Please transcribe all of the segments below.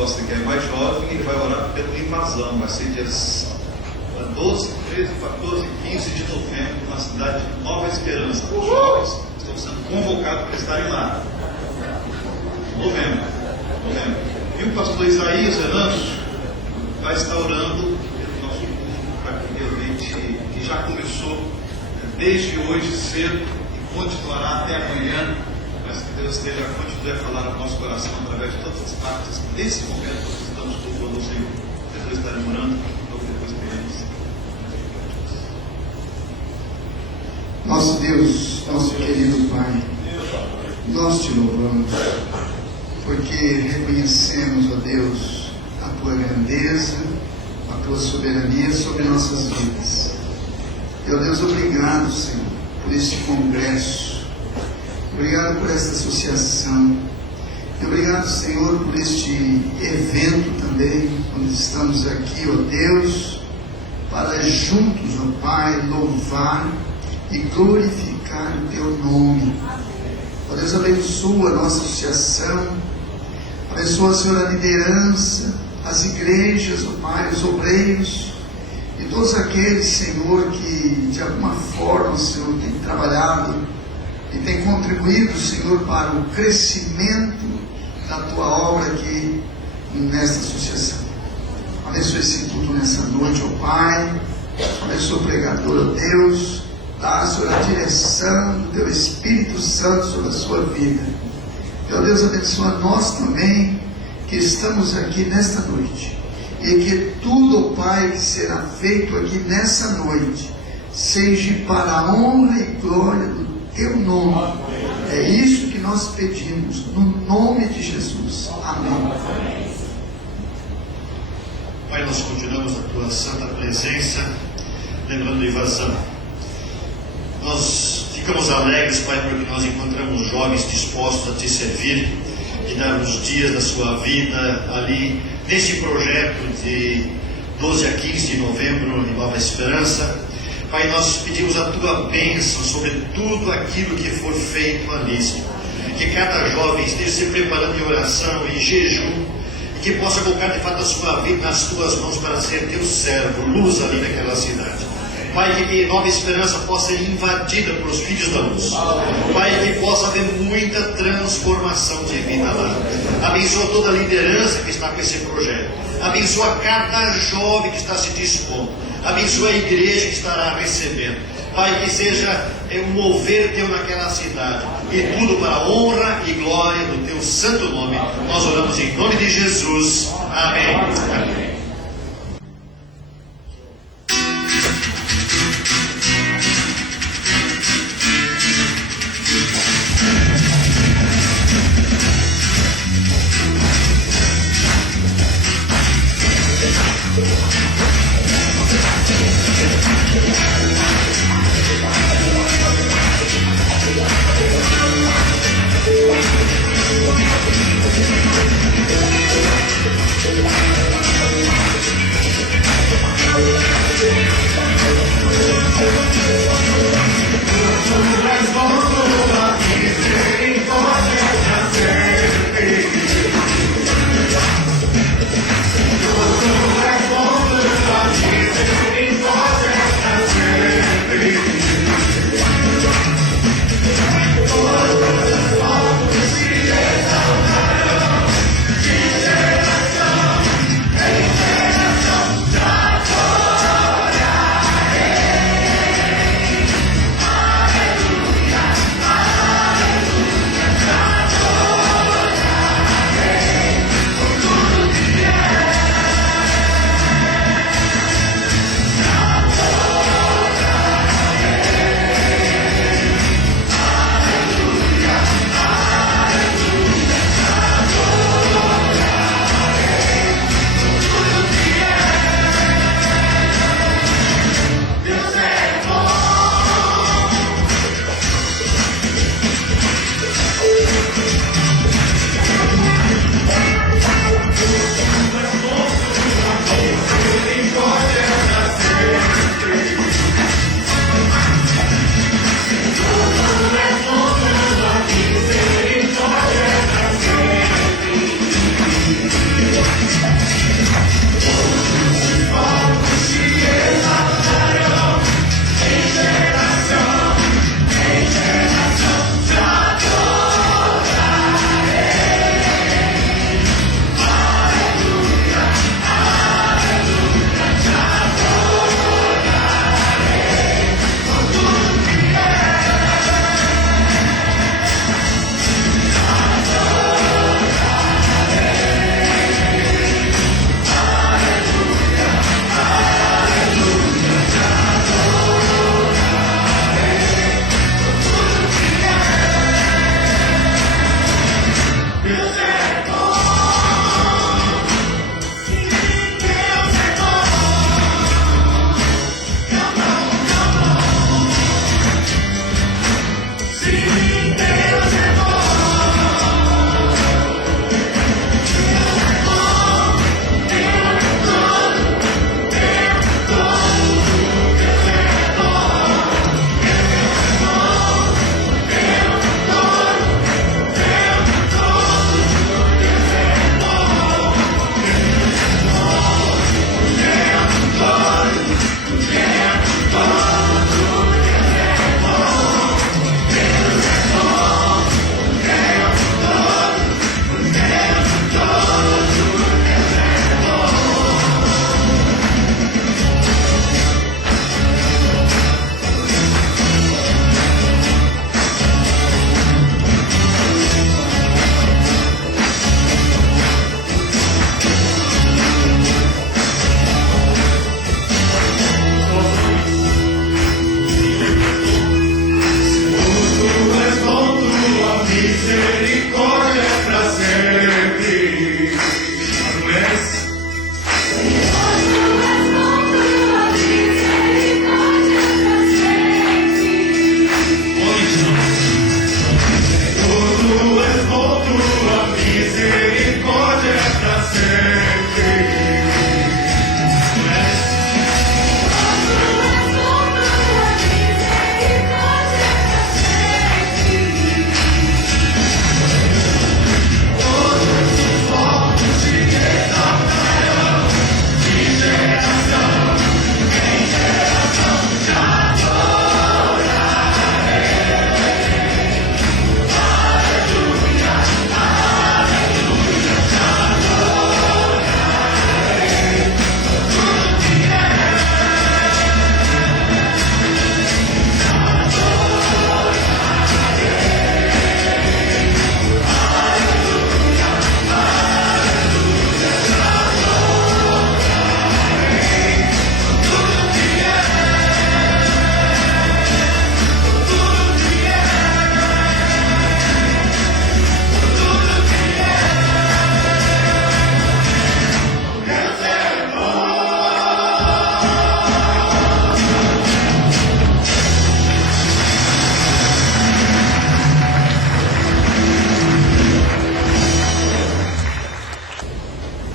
Costa, que é mais jovem, ele vai orar pelo invasão. Vai ser dias 12, 13, 14 e 15 de novembro, na cidade de Nova Esperança. Os jovens estão sendo convocados para estarem lá. Novembro. E o pastor Isaías Hernandes vai estar orando pelo nosso povo, para que realmente, que já começou desde hoje cedo e continuará até amanhã, mas que Deus continue a falar ao nosso coração através de todas as partes. Nesse momento nós estamos louvando o Senhor. Depois estaremos orando, depois teremos. Nosso Deus, nosso querido Pai, nós te louvamos, porque reconhecemos, ó Deus, a tua grandeza, a tua soberania sobre nossas vidas. Meu Deus, obrigado, Senhor, por este congresso, obrigado por esta associação, e obrigado, Senhor, por este evento também, onde estamos aqui, ó Deus, para juntos, ó Pai, louvar e glorificar o teu nome. Ó Deus, abençoa a nossa associação, abençoa, Senhor, a liderança, as igrejas, ó Pai, os obreiros, e todos aqueles, Senhor, que de alguma forma, Senhor, tem trabalhado e tem contribuído, Senhor, para o crescimento da tua obra aqui nesta associação. Abençoa esse culto nessa noite, ó Pai, abençoa o pregador, ó Deus, dá, Senhor, a direção do teu Espírito Santo sobre a sua vida. Meu Deus, abençoa nós também que estamos aqui nesta noite, e que tudo, ó Pai, que será feito aqui nessa noite seja para a honra e glória do teu nome. É isso que nós pedimos no nome de Jesus. Amém. Pai, nós continuamos a tua santa presença, lembrando a invasão. Nós ficamos alegres, Pai, porque nós encontramos jovens dispostos a te servir e dar os dias da sua vida ali, nesse projeto de 12 a 15 de novembro em Nova Esperança. Pai, nós pedimos a tua bênção sobre tudo aquilo que for feito ali, Senhor. Que cada jovem esteja se preparando em oração, em jejum, e que possa colocar de fato a sua vida nas tuas mãos para ser teu servo, luz ali naquela cidade. Pai, que Nova Esperança possa ser invadida pelos filhos da luz. Pai, que possa haver muita transformação de vida lá. Abençoa toda a liderança que está com esse projeto. Abençoa cada jovem que está se dispondo. Abençoa a igreja que estará recebendo. Pai, que seja um mover teu naquela cidade. E tudo para a honra e glória do teu santo nome. Nós oramos em nome de Jesus. Amém. Amém.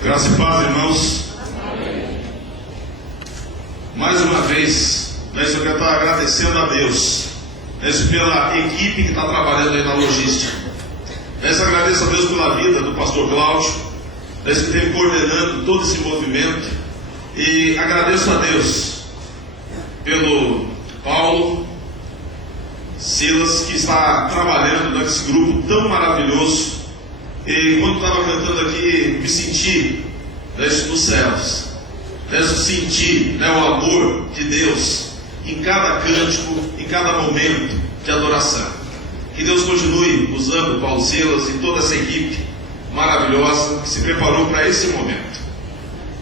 Graça e paz, irmãos. Mais uma vez, eu quero estar agradecendo a Deus pela equipe que está trabalhando aí na logística. Agradeço a Deus pela vida do pastor Cláudio, que esteve coordenando todo esse movimento. E agradeço a Deus pelo Paulo Silas, que está trabalhando nesse grupo tão maravilhoso. E quando estava cantando aqui, me senti nos céus. Senti o amor de Deus em cada cântico, em cada momento de adoração. Que Deus continue usando Paulo Silas e toda essa equipe maravilhosa que se preparou para esse momento.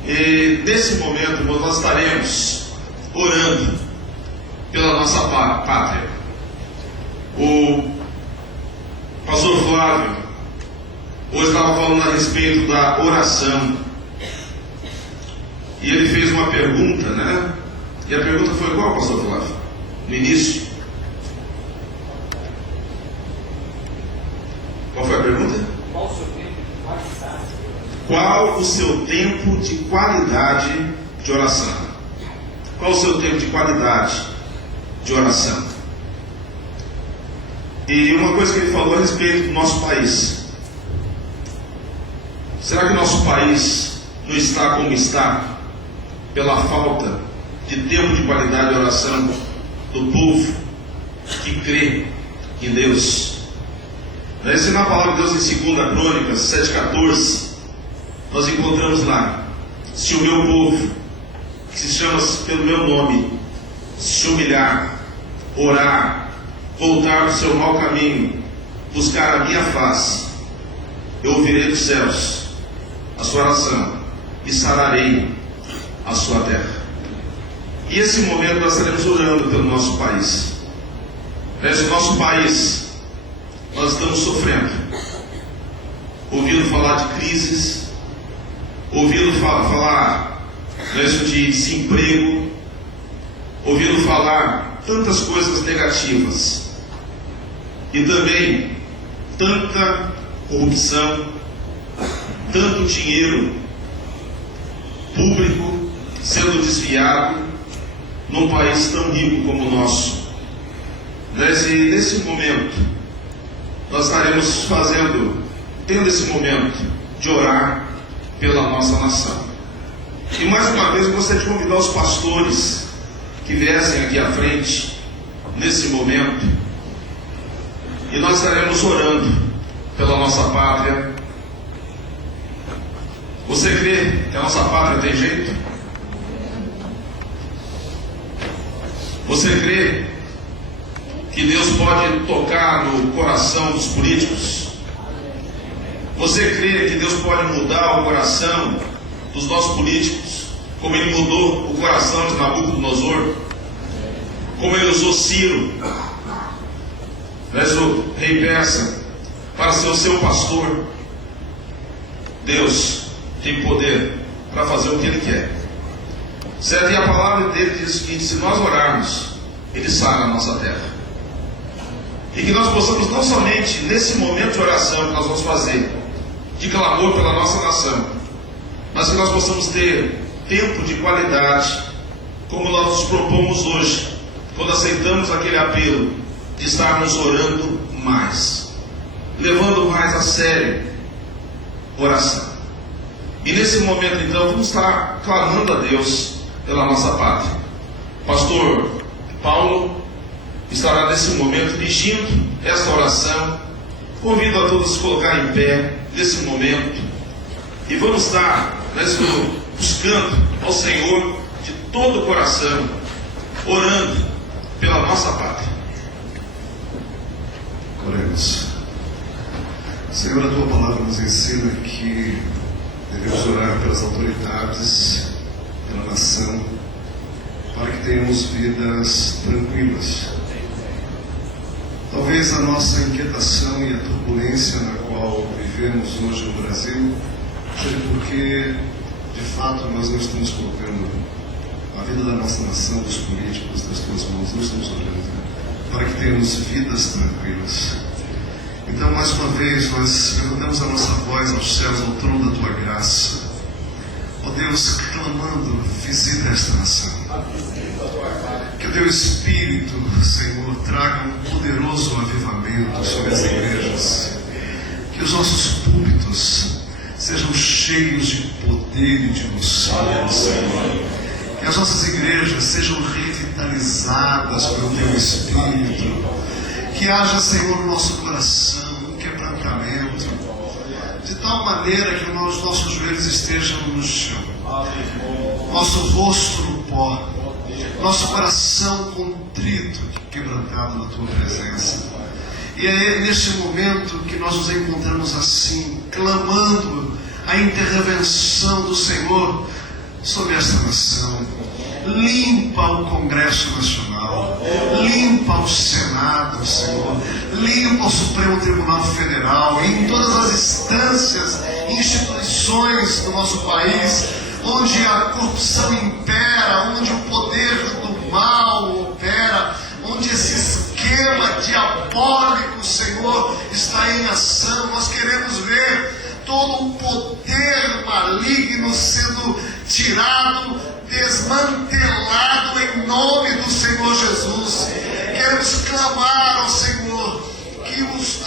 E nesse momento, irmãos, nós estaremos orando pela nossa pátria. O pastor Flávio hoje estava falando a respeito da oração. E ele fez uma pergunta, né? E a pergunta foi qual, pastor Flávio? No início. Qual foi a pergunta? Qual o seu tempo de qualidade de oração? Qual o seu tempo de qualidade de oração? E uma coisa que ele falou a respeito do nosso país. Será que o nosso país não está como está pela falta de tempo de qualidade de oração do povo que crê em Deus? Se na palavra de Deus em 2 Crônicas 7,14, nós encontramos lá: se o meu povo, que se chama pelo meu nome, se humilhar, orar, voltar do seu mau caminho, buscar a minha face, eu ouvirei dos céus a sua oração e sararei a sua terra. E esse momento nós estaremos orando pelo nosso país. O nosso país, nós estamos sofrendo, ouvindo falar de crises, ouvindo falar de desemprego, ouvindo falar tantas coisas negativas, e também tanta corrupção, tanto dinheiro público sendo desviado num país tão rico como o nosso. Nesse momento, nós estaremos tendo esse momento de orar pela nossa nação. E mais uma vez eu gostaria de convidar os pastores que viessem aqui à frente nesse momento, e nós estaremos orando pela nossa pátria. Você crê que a nossa pátria tem jeito? Você crê que Deus pode tocar no coração dos políticos? Você crê que Deus pode mudar o coração dos nossos políticos, como Ele mudou o coração de Nabucodonosor, como Ele usou Ciro, o rei persa, para ser o seu pastor? Deus tem poder para fazer o que Ele quer, certo? E a palavra dele diz o seguinte: se nós orarmos, Ele sara a nossa terra. E que nós possamos, não somente nesse momento de oração que nós vamos fazer, de clamor pela nossa nação, mas que nós possamos ter tempo de qualidade, como nós nos propomos hoje, quando aceitamos aquele apelo de estarmos orando mais, levando mais a sério a oração. E nesse momento então vamos estar clamando a Deus pela nossa pátria. Pastor Paulo estará nesse momento dirigindo esta oração. Convido a todos a se colocar em pé nesse momento, e vamos estar buscando ao Senhor de todo o coração, orando pela nossa pátria. Oremos. Senhor, a tua palavra nos ensina que devemos orar pelas autoridades, pela nação, para que tenhamos vidas tranquilas. Talvez a nossa inquietação e a turbulência na qual vivemos hoje no Brasil seja porque, de fato, nós não estamos colocando a vida da nossa nação, dos políticos, das tuas mãos, não estamos orando para que tenhamos vidas tranquilas. Então, mais uma vez, nós levantamos a nossa voz aos céus, ao trono da tua graça, Ó Deus, clamando, visita esta nação. Que o Teu Espírito, Senhor, traga um poderoso avivamento sobre as igrejas. Que os nossos púlpitos sejam cheios de poder e de unção, Senhor. Que as nossas igrejas sejam revitalizadas pelo Teu Espírito. Que haja, Senhor, no nosso coração um quebrantamento, de tal maneira que os nossos joelhos estejam no chão, nosso rosto no pó, nosso coração contrito, quebrantado na Tua presença. E é neste momento que nós nos encontramos assim, clamando a intervenção do Senhor sobre esta nação. Limpa o Congresso Nacional, limpa o Senado, Senhor, limpa o Supremo Tribunal Federal, e em todas as instâncias, instituições do nosso país, onde a corrupção impera, onde o poder do mal opera, onde esse esquema diabólico, Senhor, está em ação. Nós queremos ver todo o poder maligno sendo tirado, desmantelado em nome do Senhor Jesus. Queremos clamar ao Senhor que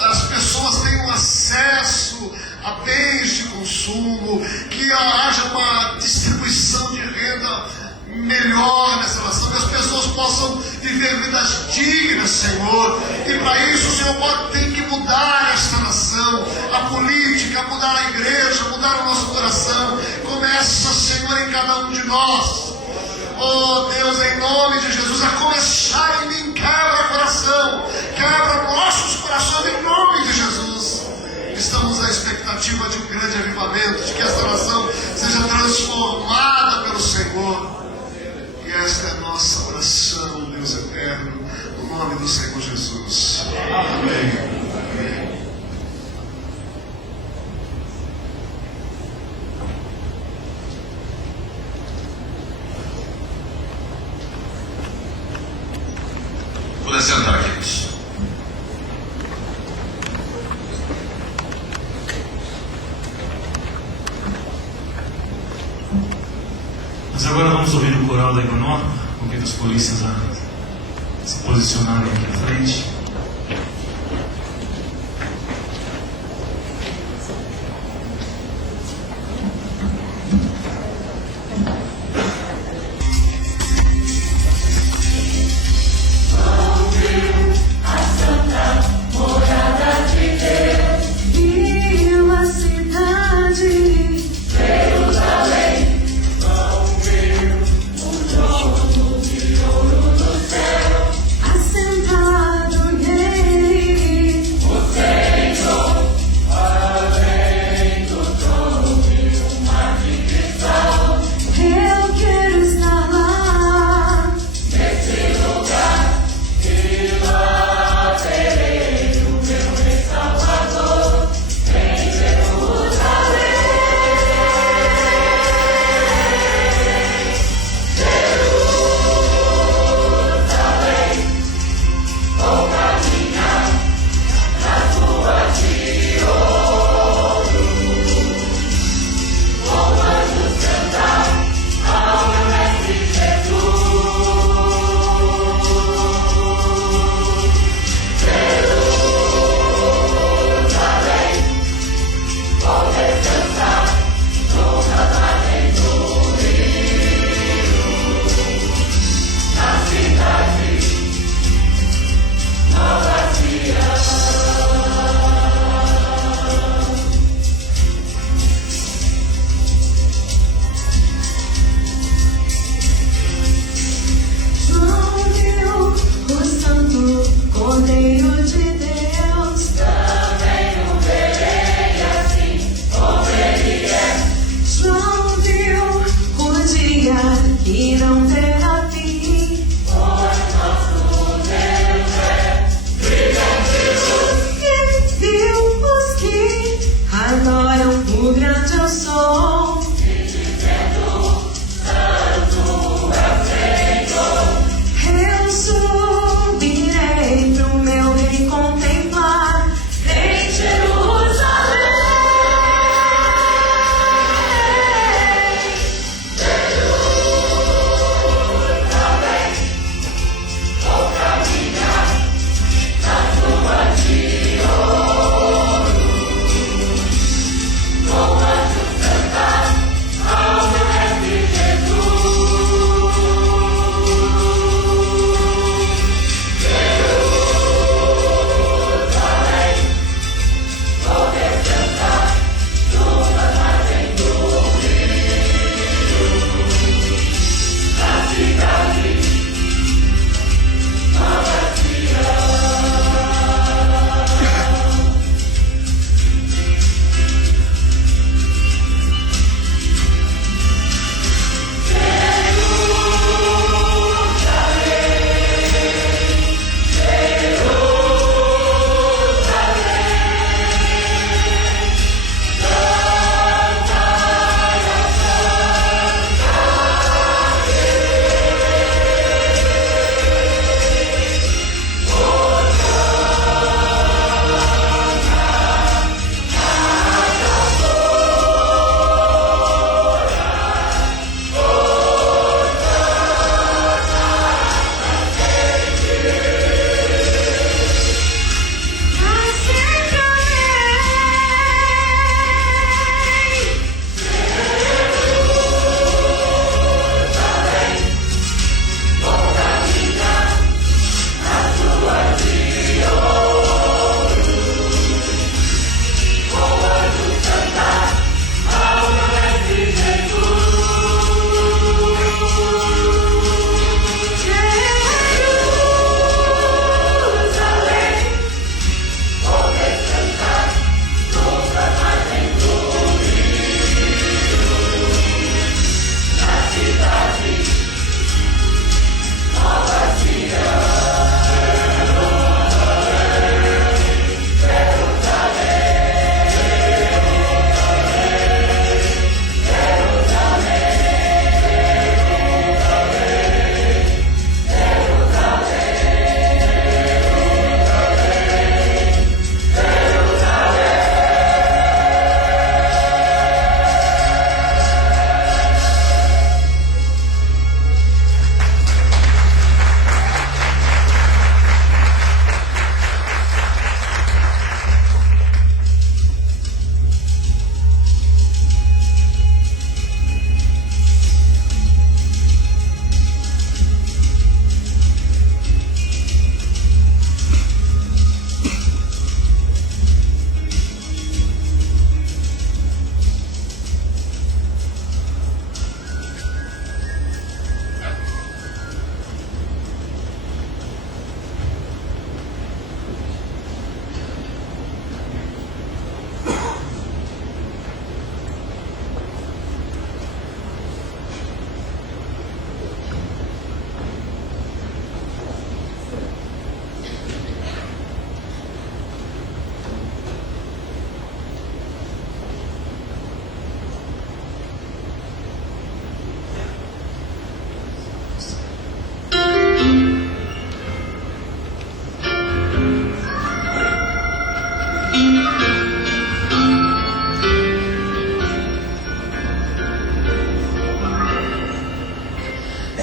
as pessoas tenham acesso a bens de consumo, que haja uma distribuição de renda melhor nessa nação, que as pessoas possam viver vidas dignas, Senhor. E para isso o Senhor tem que mudar esta nação, a política, mudar a igreja, mudar o nosso coração. Começa, Senhor, em cada um de nós. Oh Deus, em nome de Jesus, a começar em mim, quebra coração, quebra nossos corações em nome de Jesus. Estamos na expectativa de um grande avivamento, de que esta nação seja transformada pelo Senhor. E esta é a nossa oração, Deus eterno, no nome do Senhor Jesus. Amém. Poder sentar, queridos. Mas agora vamos ouvir o coral da Ivanova. Convido os coristas a se posicionarem aqui à frente. Assentado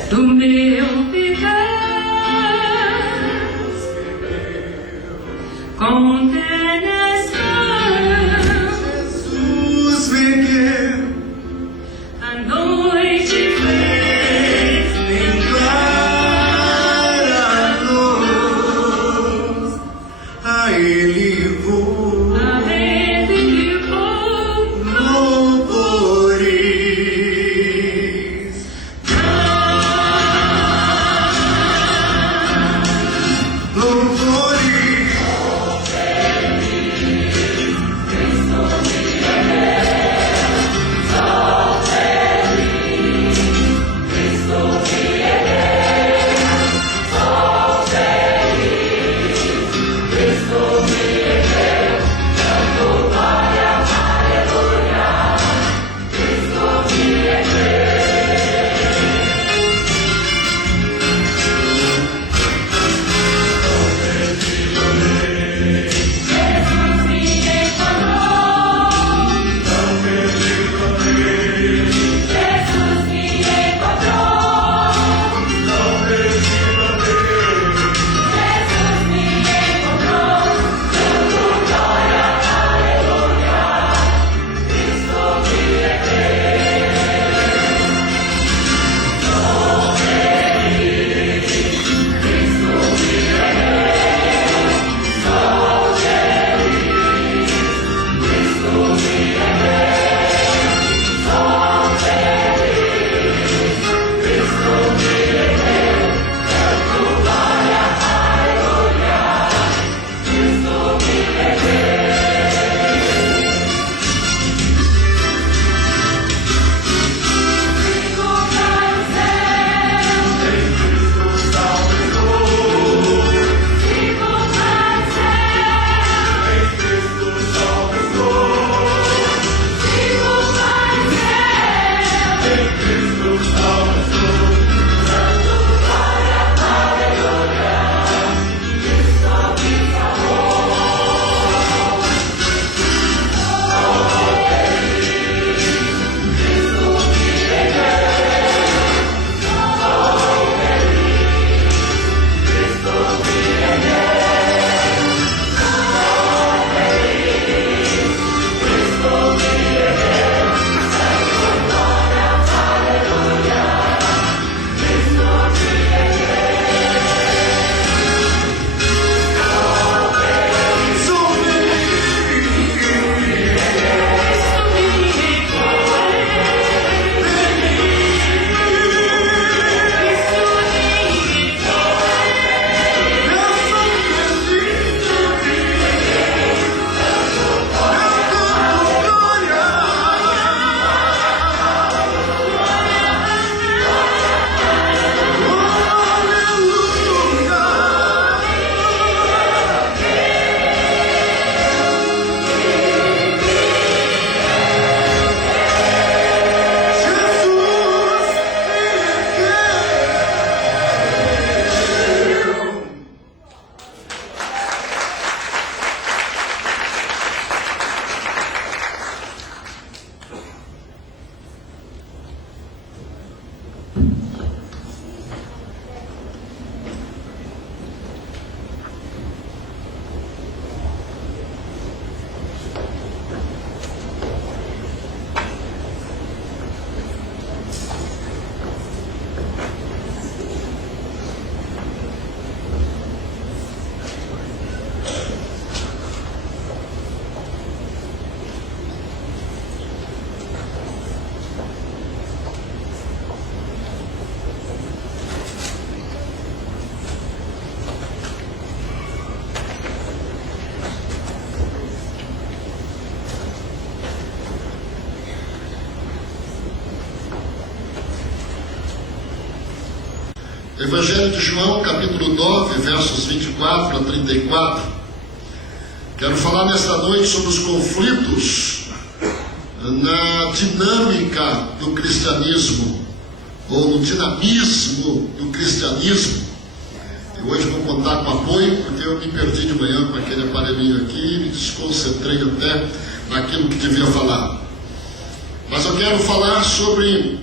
Do meu viver condenação, Jesus veio a noite fez em clara luz, a Ele vou a rede louvores. Louvores. Evangelho de João, capítulo 9, versos 24 a 34. Quero falar nesta noite sobre os conflitos na dinâmica do cristianismo, ou no dinamismo do cristianismo. E hoje vou contar com apoio, porque eu me perdi de manhã com aquele aparelhinho aqui e me desconcentrei até naquilo que devia falar. Mas eu quero falar sobre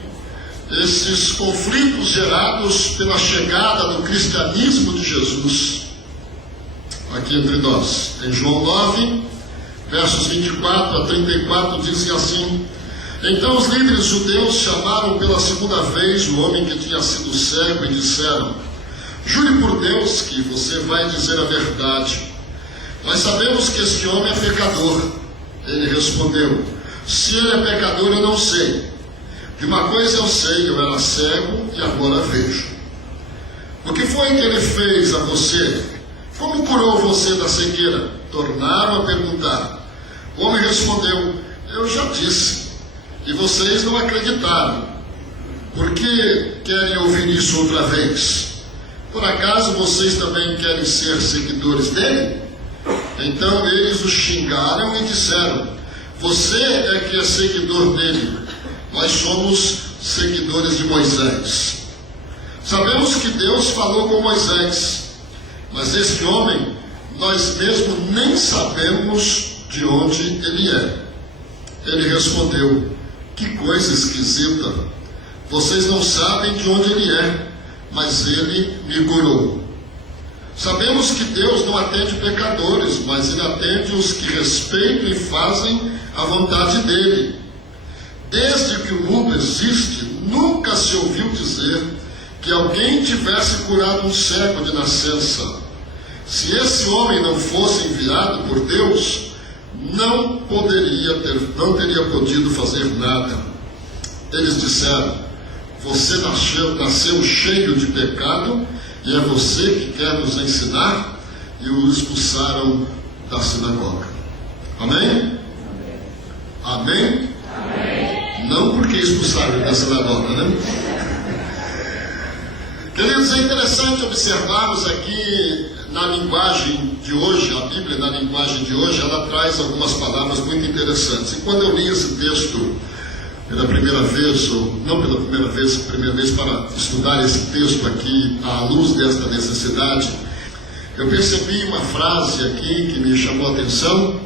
esses conflitos gerados pela chegada do cristianismo de Jesus aqui entre nós. Em João 9, versos 24 a 34, dizem assim: então os líderes judeus chamaram pela segunda vez o homem que tinha sido cego e disseram: jure por Deus que você vai dizer a verdade. Nós sabemos que este homem é pecador. Ele respondeu: se ele é pecador, eu não sei. De uma coisa eu sei, eu era cego e agora vejo. O que foi que ele fez a você? Como curou você da cegueira? Tornaram a perguntar. O homem respondeu: eu já disse, e vocês não acreditaram. Por que querem ouvir isso outra vez? Por acaso vocês também querem ser seguidores dele? Então eles o xingaram e disseram: você é que é seguidor dele, nós somos seguidores de Moisés. Sabemos que Deus falou com Moisés, mas este homem, nós mesmos nem sabemos de onde ele é. Ele respondeu: que coisa esquisita, vocês não sabem de onde ele é, mas ele me curou. Sabemos que Deus não atende pecadores, mas ele atende os que respeitam e fazem a vontade dele. Desde que o mundo existe, nunca se ouviu dizer que alguém tivesse curado um cego de nascença. Se esse homem não fosse enviado por Deus, não teria podido fazer nada. Eles disseram: você nasceu cheio de pecado e é você que quer nos ensinar? E o expulsaram da sinagoga. Amém? Amém? Amém. Não porque expulsaram da sinagoga, né? Queridos, é interessante observarmos aqui na linguagem de hoje, a Bíblia na linguagem de hoje, ela traz algumas palavras muito interessantes. E quando eu li esse texto pela primeira vez, ou não pela primeira vez para estudar esse texto aqui, à luz desta necessidade, eu percebi uma frase aqui que me chamou a atenção,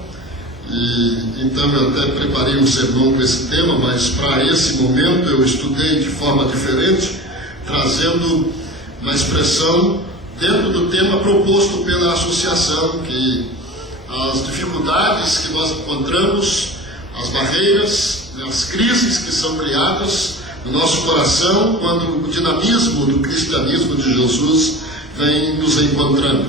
e então eu até preparei um sermão com esse tema, mas para esse momento eu estudei de forma diferente, trazendo uma expressão dentro do tema proposto pela associação, que as dificuldades que nós encontramos, as barreiras, as crises que são criadas no nosso coração quando o dinamismo do cristianismo de Jesus vem nos encontrando.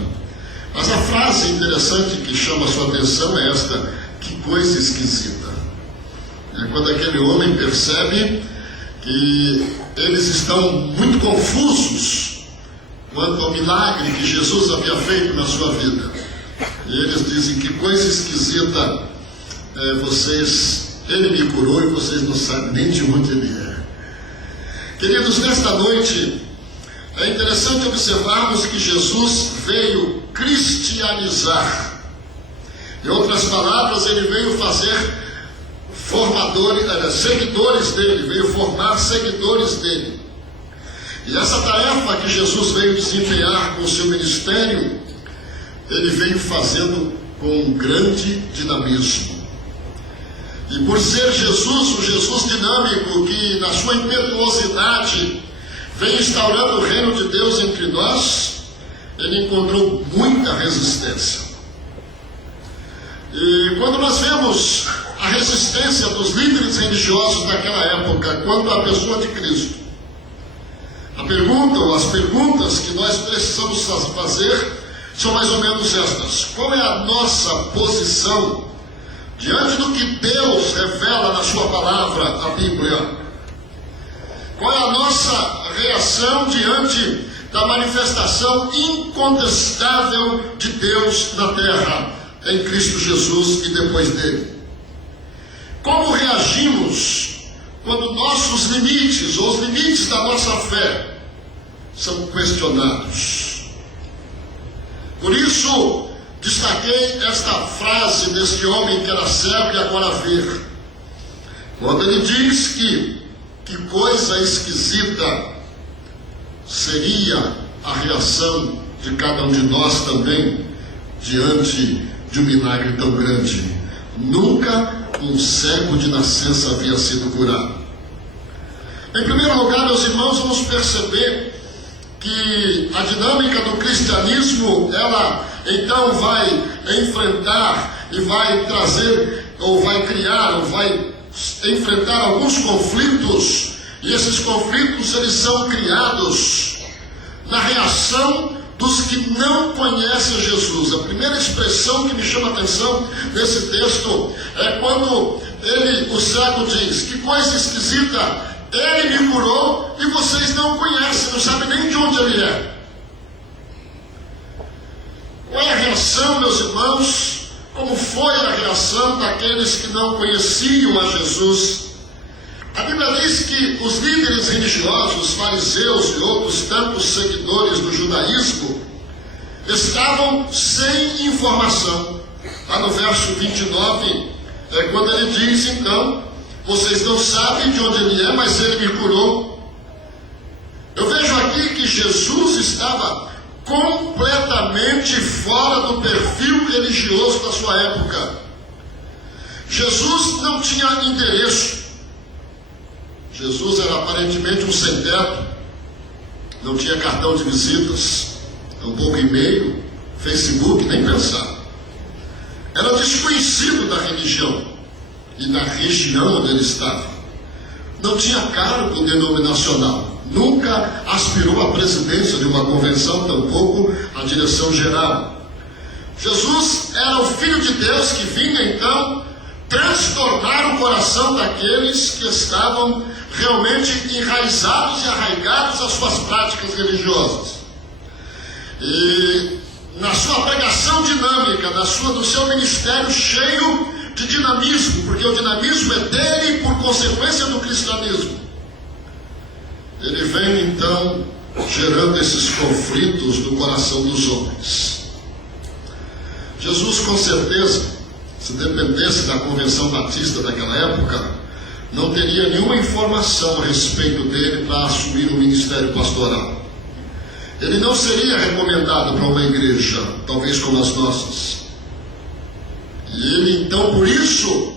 Mas a frase interessante que chama a sua atenção é esta: que coisa esquisita. É quando aquele homem percebe que eles estão muito confusos quanto ao milagre que Jesus havia feito na sua vida. E eles dizem: que coisa esquisita, ele me curou e vocês não sabem nem de onde ele é. Queridos, nesta noite é interessante observarmos que Jesus veio cristianizar. Em outras palavras, ele veio fazer seguidores dele, veio formar seguidores dele. E essa tarefa que Jesus veio desempenhar com o seu ministério, ele veio fazendo com um grande dinamismo. E por ser Jesus, o Jesus dinâmico, que na sua impetuosidade vem instaurando o reino de Deus entre nós, ele encontrou muita resistência. E quando nós vemos a resistência dos líderes religiosos daquela época quanto à pessoa de Cristo, a pergunta ou as perguntas que nós precisamos fazer são mais ou menos estas: qual é a nossa posição diante do que Deus revela na sua palavra, a Bíblia? Qual é a nossa reação diante da manifestação incontestável de Deus na terra, em Cristo Jesus e depois dele? Como reagimos quando nossos limites, ou os limites da nossa fé, são questionados? Por isso, destaquei esta frase deste homem que era cego e agora vê. Quando ele diz que coisa esquisita seria a reação de cada um de nós também diante de um milagre tão grande. Nunca um cego de nascença havia sido curado. Em primeiro lugar, meus irmãos, vamos perceber que a dinâmica do cristianismo, ela então vai enfrentar e vai trazer, ou vai criar, ou vai enfrentar alguns conflitos, e esses conflitos eles são criados na reação dos que não conhecem Jesus. A primeira expressão que me chama a atenção nesse texto é quando o cego diz: que coisa esquisita, ele me curou e vocês não o conhecem, não sabem nem de onde ele é. Qual é a reação, meus irmãos? Como foi a reação daqueles que não conheciam a Jesus? A Bíblia diz que os líderes religiosos, fariseus e outros tantos seguidores do judaísmo estavam sem informação. Lá no verso 29, quando ele diz, então, vocês não sabem de onde ele é, mas ele me curou. Eu vejo aqui que Jesus estava completamente fora do perfil religioso da sua época. Jesus não tinha endereço. Jesus era aparentemente um sem-teto, não tinha cartão de visitas, tampouco e-mail, Facebook, nem pensar. Era desconhecido da religião e da região onde ele estava. Não tinha cargo denominacional, nunca aspirou à presidência de uma convenção, tampouco à direção geral. Jesus era o Filho de Deus que vinha então transtornar o coração daqueles que estavam realmente enraizados e arraigados às suas práticas religiosas. E na sua pregação dinâmica, no seu ministério cheio de dinamismo, porque o dinamismo é dele por consequência do cristianismo, ele vem então gerando esses conflitos no coração dos homens. Jesus, com certeza, se dependesse da convenção batista daquela época, não teria nenhuma informação a respeito dele para assumir o ministério pastoral. Ele não seria recomendado para uma igreja, talvez como as nossas. E ele, então, por isso,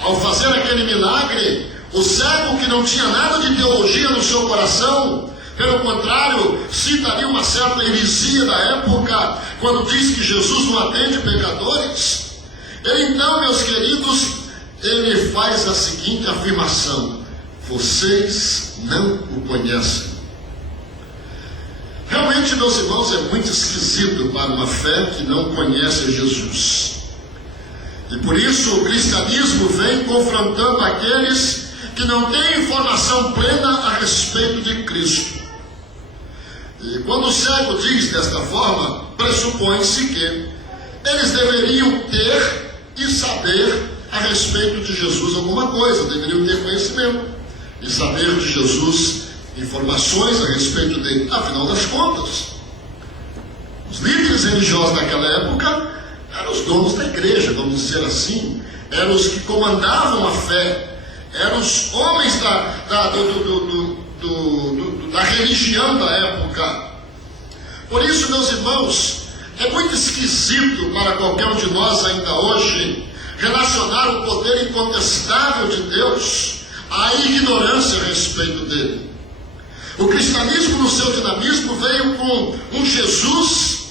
ao fazer aquele milagre, o cego que não tinha nada de teologia no seu coração, pelo contrário, citaria uma certa heresia da época, quando diz que Jesus não atende pecadores. Ele, então, meus queridos, ele faz a seguinte afirmação: vocês não o conhecem. Realmente, meus irmãos, é muito esquisito para uma fé que não conhece Jesus. E por isso o cristianismo vem confrontando aqueles que não têm informação plena a respeito de Cristo. E quando o cego diz desta forma, pressupõe-se que eles deveriam ter e saber a respeito de Jesus alguma coisa, deveriam ter conhecimento e saber de Jesus informações a respeito dele. Afinal das contas, os líderes religiosos daquela época eram os donos da igreja, vamos dizer assim, eram os que comandavam a fé, eram os homens da religião da época. Por isso, meus irmãos, é muito esquisito para qualquer um de nós ainda hoje relacionar o poder incontestável de Deus à ignorância a respeito dele. O cristianismo, no seu dinamismo, veio com um Jesus,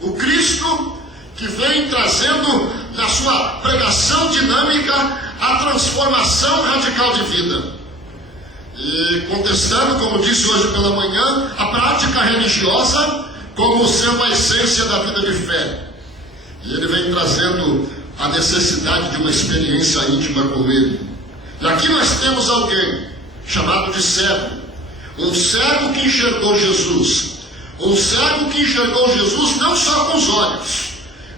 o Cristo, que vem trazendo na sua pregação dinâmica a transformação radical de vida. E contestando, como disse hoje pela manhã, a prática religiosa como sendo a essência da vida de fé. E ele vem trazendo a necessidade de uma experiência íntima com ele. E aqui nós temos alguém chamado de cego. Um cego que enxergou Jesus. Um cego que enxergou Jesus não só com os olhos,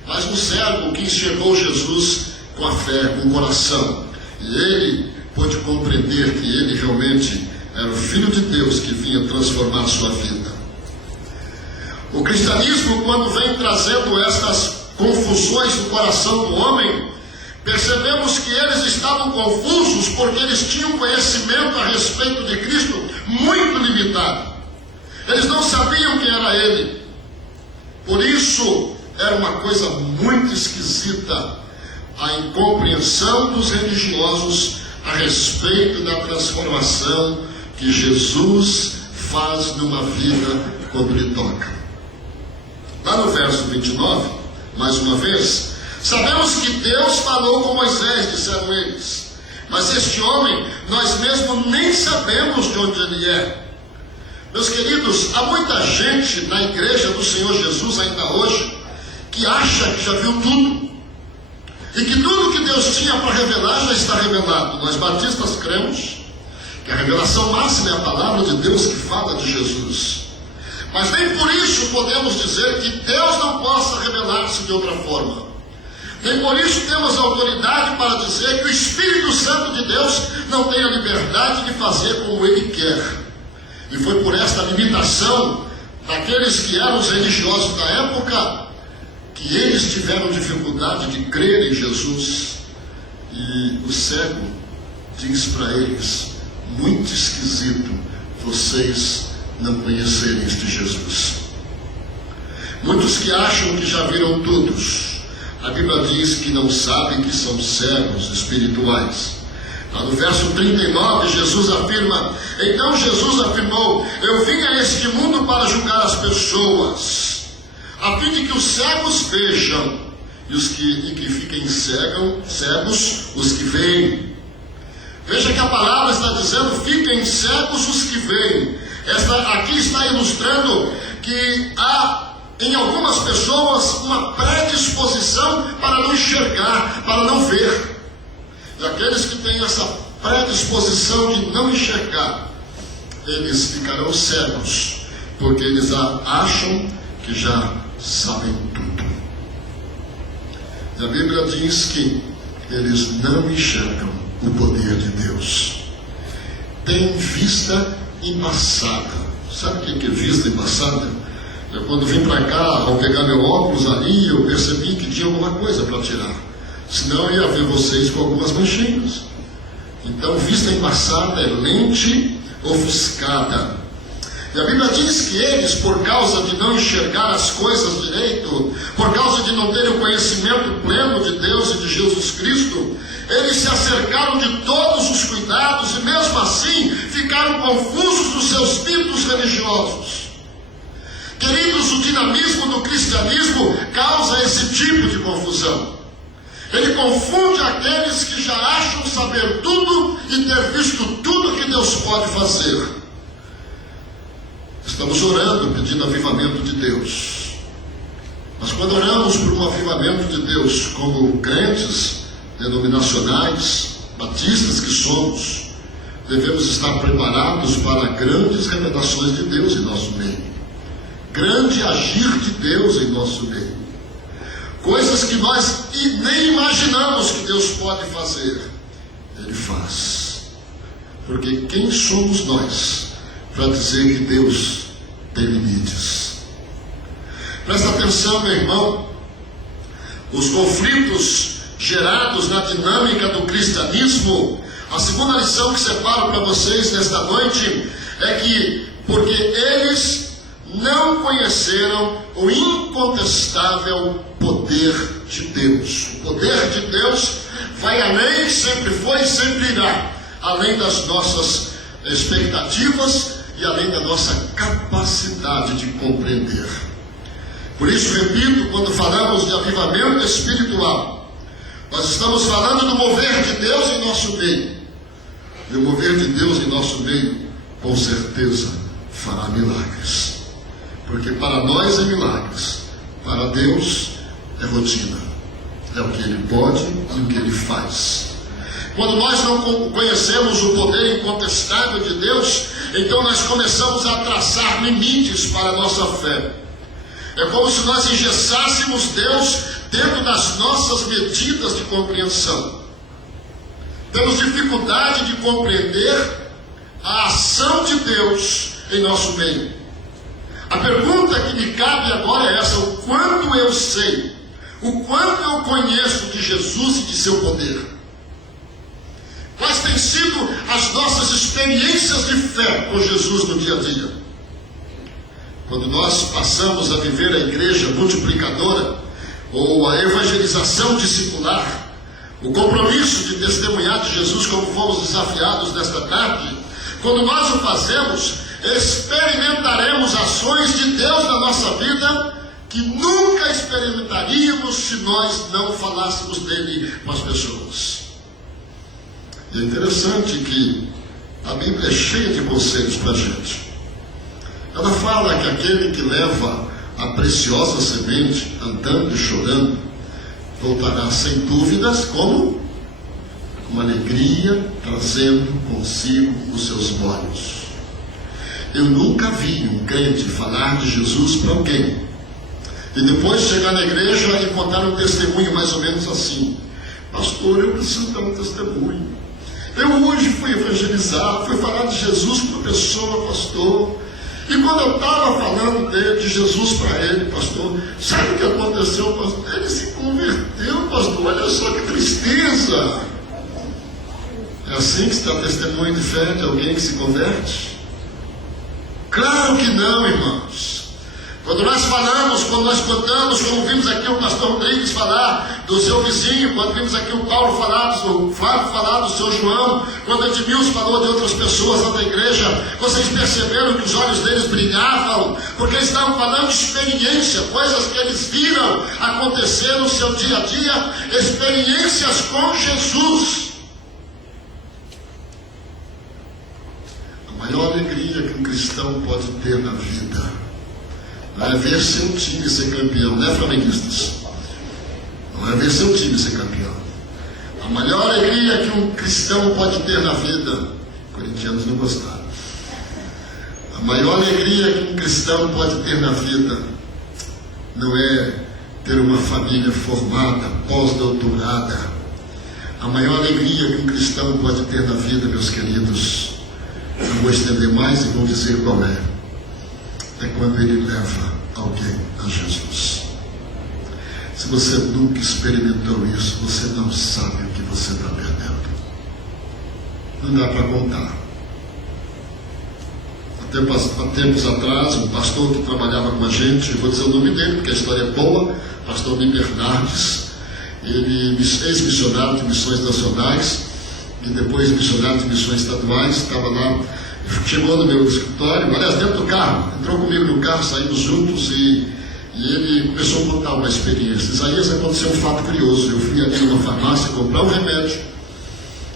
mas um cego que enxergou Jesus com a fé, com o coração. E ele pôde compreender que ele realmente era o Filho de Deus que vinha transformar a sua vida. O cristianismo, quando vem trazendo estas confusões no coração do homem, percebemos que eles estavam confusos porque eles tinham conhecimento a respeito de Cristo muito limitado. Eles não sabiam quem era ele. Por isso, era uma coisa muito esquisita a incompreensão dos religiosos a respeito da transformação que Jesus faz numa vida quando lhe toca. Lá no verso 29, mais uma vez, sabemos que Deus falou com Moisés, disseram eles, mas este homem, nós mesmos nem sabemos de onde ele é. Meus queridos, há muita gente na igreja do Senhor Jesus ainda hoje que acha que já viu tudo e que tudo que Deus tinha para revelar já está revelado. Nós batistas cremos que a revelação máxima é a palavra de Deus que fala de Jesus, mas nem por isso podemos dizer que Deus não possa revelar-se de outra forma. Nem por isso temos autoridade para dizer que o Espírito Santo de Deus não tem a liberdade de fazer como Ele quer. E foi por esta limitação daqueles que eram os religiosos da época que eles tiveram dificuldade de crer em Jesus. E o cego diz para eles: muito esquisito vocês não conhecerem este Jesus. Muitos que acham que já viram todos, a Bíblia diz que não sabem que são cegos espirituais. Lá no verso 39, Jesus afirma: então Jesus afirmou, eu vim a este mundo para julgar as pessoas, a fim de que os cegos vejam, e que fiquem cegos os que veem. Veja que a palavra está dizendo, fiquem cegos os que veem. Aqui está ilustrando que há em algumas pessoas uma predisposição para não enxergar, para não ver. E aqueles que têm essa predisposição de não enxergar, eles ficarão cegos, porque eles acham que já sabem tudo. E a Bíblia diz que eles não enxergam o poder de Deus. Tem vista embaçada. Sabe o que é vista embaçada? Eu, quando vim para cá, ao pegar meu óculos ali, eu percebi que tinha alguma coisa para tirar. Senão eu ia ver vocês com algumas manchinhas. Então, vista embaçada é lente ofuscada. E a Bíblia diz que eles, por causa de não enxergar as coisas direito, por causa de não terem o conhecimento pleno de Deus e de Jesus Cristo, eles se acercaram de todos os cuidados e mesmo assim ficaram confusos nos seus mitos religiosos. Queridos, o dinamismo do cristianismo causa esse tipo de confusão. Ele confunde aqueles que já acham saber tudo e ter visto tudo que Deus pode fazer. Estamos orando, pedindo avivamento de Deus. Mas quando oramos por um avivamento de Deus, como crentes denominacionais, batistas que somos, devemos estar preparados para grandes revelações de Deus em nosso meio. Grande agir de Deus em nosso meio. Coisas que nós nem imaginamos que Deus pode fazer, Ele faz. Porque quem somos nós para dizer que Deus tem limites? Presta atenção, meu irmão. Os conflitos gerados na dinâmica do cristianismo, a segunda lição que separo para vocês nesta noite é que, porque eles não conheceram o incontestável poder de Deus. O poder de Deus vai além, sempre foi e sempre irá, além das nossas expectativas e além da nossa capacidade de compreender. Por isso, repito, quando falamos de avivamento espiritual, nós estamos falando do mover de Deus em nosso meio. E o mover de Deus em nosso meio, com certeza, fará milagres. Porque para nós é milagres, para Deus é rotina. É o que Ele pode e o que Ele faz. Quando nós não conhecemos o poder incontestável de Deus, então nós começamos a traçar limites para a nossa fé. É como se nós engessássemos Deus dentro das nossas medidas de compreensão. Temos dificuldade de compreender a ação de Deus em nosso meio. A pergunta que me cabe agora é essa: o quanto eu sei, o quanto eu conheço de Jesus e de seu poder? Quais têm sido as nossas experiências de fé com Jesus no dia a dia? quando nós passamos a viver a igreja multiplicadora, ou a evangelização discipular, o compromisso de testemunhar de Jesus como fomos desafiados nesta tarde, quando nós o fazemos, experimentaremos ações de Deus na nossa vida que nunca experimentaríamos se nós não falássemos dele com as pessoas. E é interessante que a Bíblia é cheia de conselhos para a gente. Ela fala que aquele que leva a preciosa semente andando e chorando voltará sem dúvidas como? Com alegria, trazendo consigo os seus molhos. Eu nunca vi um crente falar de Jesus para alguém e depois chegar na igreja e contar um testemunho mais ou menos assim: pastor, eu preciso dar um testemunho. Eu hoje fui evangelizar, fui falar de Jesus para uma pessoa, pastor. E quando eu estava falando de Jesus para ele, pastor, sabe o que aconteceu, pastor? Ele se converteu, pastor. Olha só que tristeza. É assim que se dá testemunho de fé de alguém que se converte? Claro que não, irmãos. Quando nós falamos, quando nós contamos, como vimos aqui o pastor Rodrigues falar do seu vizinho, quando vimos aqui o Paulo falar, o Fábio falar do seu João, quando a Edmilson falou de outras pessoas lá da igreja, vocês perceberam que os olhos deles brilhavam, porque eles estavam falando de experiência, coisas que eles viram acontecer no seu dia a dia, experiências com Jesus. A maior alegria que um cristão pode ter na vida não é ver seu time ser campeão, né, flamenguistas? Não é ver seu time ser campeão. A maior alegria que um cristão pode ter na vida, corintianos não gostaram. A maior alegria que um cristão pode ter na vida não é ter uma família formada, pós-doutorada. A maior alegria que um cristão pode ter na vida, meus queridos, não vou estender mais e vou dizer qual é quando ele leva alguém a Jesus. Se você nunca experimentou isso, você não sabe o que você está perdendo. Não dá para contar. Há tempos atrás, um pastor que trabalhava com a gente, eu vou dizer o nome dele porque a história é boa, pastor Mi Bernardes, ele ex-missionário de missões nacionais e depois missionário de missões estaduais, estava lá. Chegou no meu escritório, aliás, dentro do carro, entrou comigo no carro, saímos juntos e ele começou a contar uma experiência. Isaías, aconteceu um fato curioso. Eu fui ali numa farmácia comprar um remédio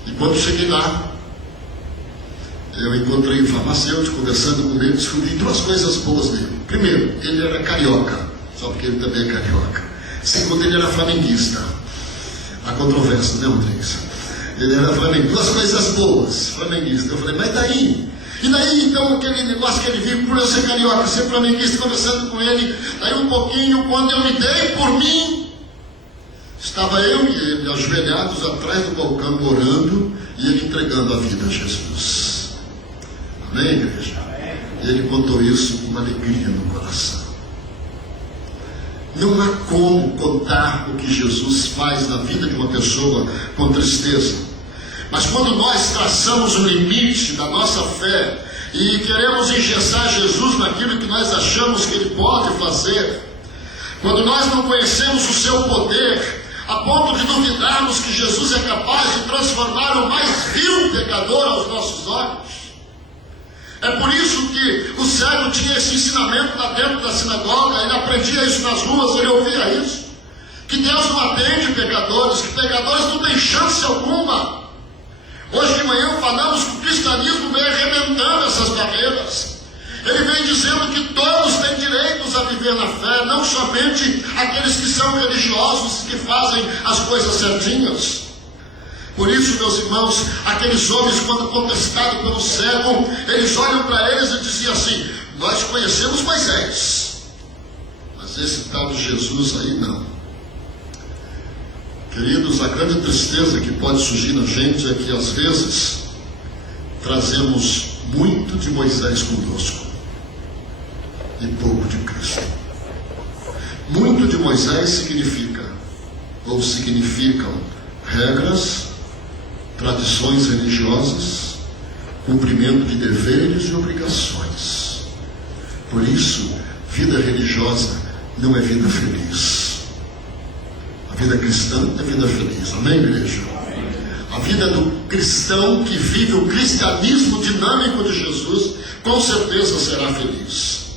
e quando cheguei lá, eu encontrei um farmacêutico, conversando com ele, descobri duas coisas boas dele. Primeiro, ele era carioca, só porque ele também é carioca. Segundo, ele era flamenguista. Há controvérsia, né, Rodrigues? Ele era flamenguista. Duas coisas boas, flamenguista. Eu falei, mas daí? E daí, então, aquele negócio que ele viu, por eu ser carioca, ser flamenguista, conversando com ele, daí um pouquinho, quando eu me dei por mim, estava eu e ele ajoelhados atrás do balcão, orando, e ele entregando a vida a Jesus. Amém, igreja? E ele contou isso com uma alegria no coração. Não há como contar o que Jesus faz na vida de uma pessoa com tristeza. Mas quando nós traçamos o limite da nossa fé e queremos engessar Jesus naquilo que nós achamos que Ele pode fazer, quando nós não conhecemos o seu poder, a ponto de duvidarmos que Jesus é capaz de transformar o mais vil pecador aos nossos olhos, é por isso que o cego tinha esse ensinamento lá dentro da sinagoga, ele aprendia isso nas ruas, ele ouvia isso, que Deus não atende pecadores, que pecadores não têm chance alguma. Hoje de manhã falamos que o cristianismo vem arrebentando essas barreiras. Ele vem dizendo que todos têm direitos a viver na fé, não somente aqueles que são religiosos e que fazem as coisas certinhas. Por isso, meus irmãos, aqueles homens, quando contestados pelo cego, eles olham para eles e diziam assim: nós conhecemos Moisés, mas esse tal de Jesus aí não. Queridos, a grande tristeza que pode surgir na gente é que às vezes trazemos muito de Moisés conosco e pouco de Cristo. Muito de Moisés significam regras, tradições religiosas, cumprimento de deveres e obrigações. Por isso, vida religiosa não é vida feliz. A vida cristã é vida feliz. Amém, igreja? A vida do cristão que vive o cristianismo dinâmico de Jesus, com certeza será feliz.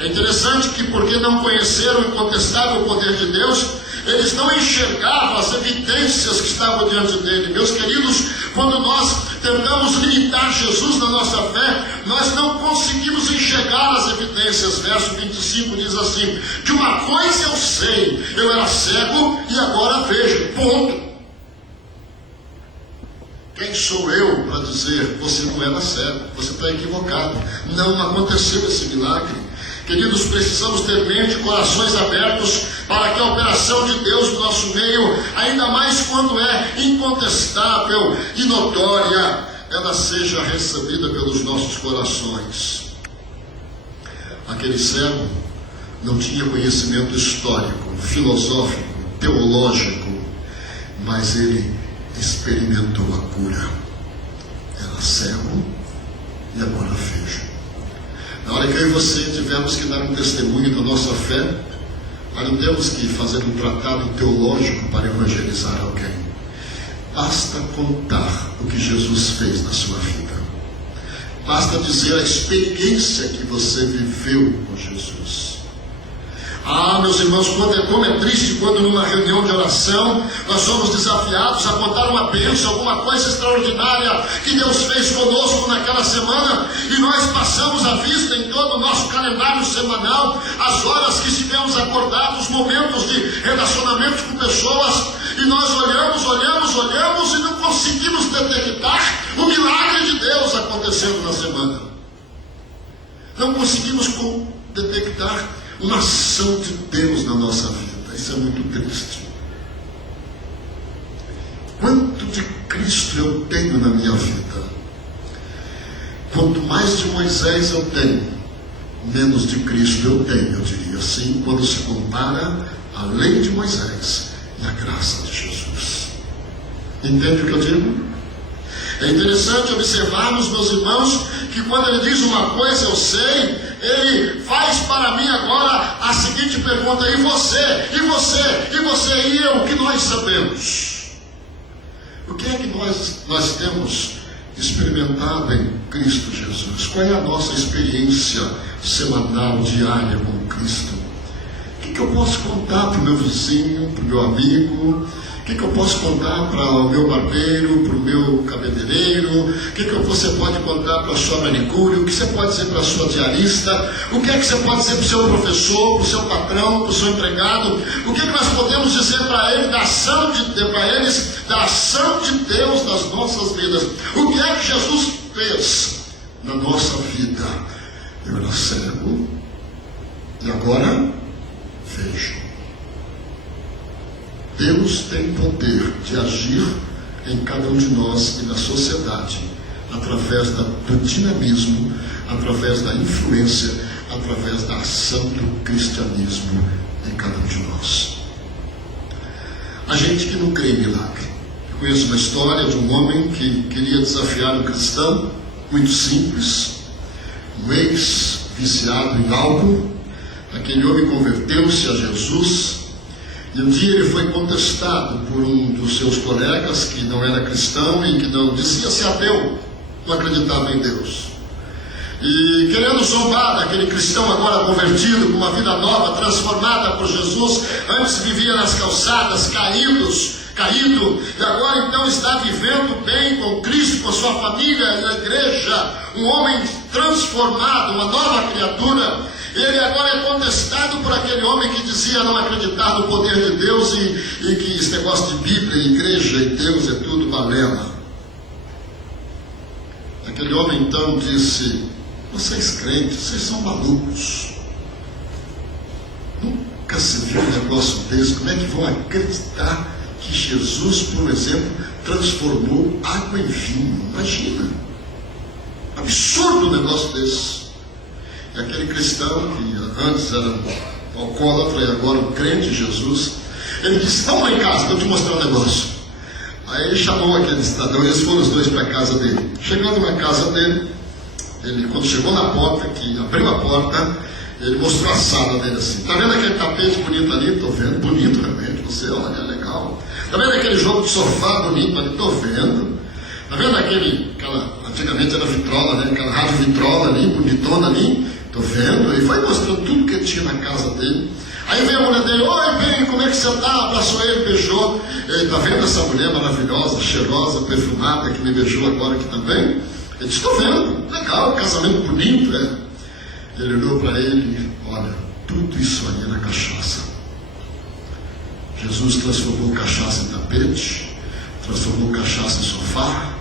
É interessante que, porque não conheceram o incontestável poder de Deus, eles não enxergavam as evidências que estavam diante dele. Meus queridos, quando nós tentamos limitar Jesus na nossa fé, nós não conseguimos enxergar as evidências. Verso 25 diz assim: de uma coisa eu sei, eu era cego e agora vejo. Ponto. Quem sou eu para dizer, você não era cego, você está equivocado? Não aconteceu esse milagre. Queridos, precisamos ter mente e corações abertos para que a operação de Deus no nosso meio, ainda mais quando é incontestável e notória, ela seja recebida pelos nossos corações. Aquele cego não tinha conhecimento histórico, filosófico, teológico, mas ele experimentou a cura. Era cego e agora vejo. Na hora que eu e você tivermos que dar um testemunho da nossa fé, nós não temos que fazer um tratado teológico para evangelizar alguém. Basta contar o que Jesus fez na sua vida. Basta dizer a experiência que você viveu com Jesus. Ah, meus irmãos, como é triste quando numa reunião de oração nós somos desafiados a contar uma bênção, alguma coisa extraordinária que Deus fez conosco naquela semana, e nós passamos a vista em todo o nosso calendário semanal as horas que estivemos acordados, momentos de relacionamento com pessoas, e nós olhamos e não conseguimos detectar o milagre de Deus acontecendo na semana. Não conseguimos detectar uma ação de Deus na nossa vida. Isso é muito triste. Quanto de Cristo eu tenho na minha vida? Quanto mais de Moisés eu tenho, menos de Cristo eu tenho, eu diria assim, quando se compara a lei de Moisés e a graça de Jesus. Entende o que eu digo? É interessante observarmos, meus irmãos, que quando ele diz uma coisa eu sei, ele faz para mim agora a seguinte pergunta: e você? E você? E você? E eu? O que nós sabemos? O que é que nós temos experimentado em Cristo Jesus? Qual é a nossa experiência semanal, diária com Cristo? O que eu posso contar para o meu vizinho, para o meu amigo? O que eu posso contar para o meu barbeiro, para o meu cabeleireiro? O que você pode contar para a sua manicure? O que você pode dizer para a sua diarista? O que é que você pode dizer para o seu professor, para o seu patrão, para o seu empregado? O que nós podemos dizer para ele da ação de Deus nas nossas vidas? O que é que Jesus fez na nossa vida? Eu era cego e agora vejo. Deus tem poder de agir em cada um de nós e na sociedade, através do dinamismo, através da influência, através da ação do cristianismo em cada um de nós. A gente que não crê em milagre. Eu conheço uma história de um homem que queria desafiar um cristão, muito simples, um ex-viciado em álcool. Aquele homem converteu-se a Jesus. E um dia ele foi contestado por um dos seus colegas que não era cristão e que não dizia ser ateu, não acreditava em Deus. E querendo zombar daquele cristão agora convertido, com uma vida nova, transformada por Jesus, antes vivia nas calçadas, caído, e agora então está vivendo bem com Cristo, com a sua família, na igreja, um homem transformado, uma nova criatura. Ele agora é contestado por aquele homem que dizia não acreditar no poder de Deus e que esse negócio de Bíblia, igreja e Deus é tudo balela. Aquele homem então disse: vocês crentes, vocês são malucos. Nunca se viu um negócio desse. Como é que vão acreditar que Jesus, por exemplo, transformou água em vinho? Imagina. Absurdo um negócio desse. E aquele cristão que antes era um alcoólatra e agora um crente em Jesus, ele disse: vamos lá em casa, que eu te mostrar um negócio. Aí ele chamou aquele cidadão, eles foram os dois para a casa dele. Chegando na casa dele, ele, quando chegou na porta, que abriu a porta, Ele mostrou a sala dele assim. Tá vendo aquele tapete bonito ali? Tô vendo, bonito realmente. Você olha, é legal. Tá vendo aquele jogo de sofá bonito ali? Tô vendo. Tá vendo antigamente era vitrola, né? Aquela rádio vitrola ali, bonitona ali? Tô vendo. Ele foi mostrando tudo que tinha na casa dele. Aí veio a mulher dele, oi, bem, como é que você tá? Abraçou ele, beijou. Ele, tá vendo essa mulher maravilhosa, cheirosa, perfumada, que me beijou agora aqui também? Ele disse, tô vendo, legal, casamento bonito, né? Ele olhou para ele e olha, tudo isso aí é na cachaça. Jesus transformou cachaça em tapete, transformou cachaça em sofá,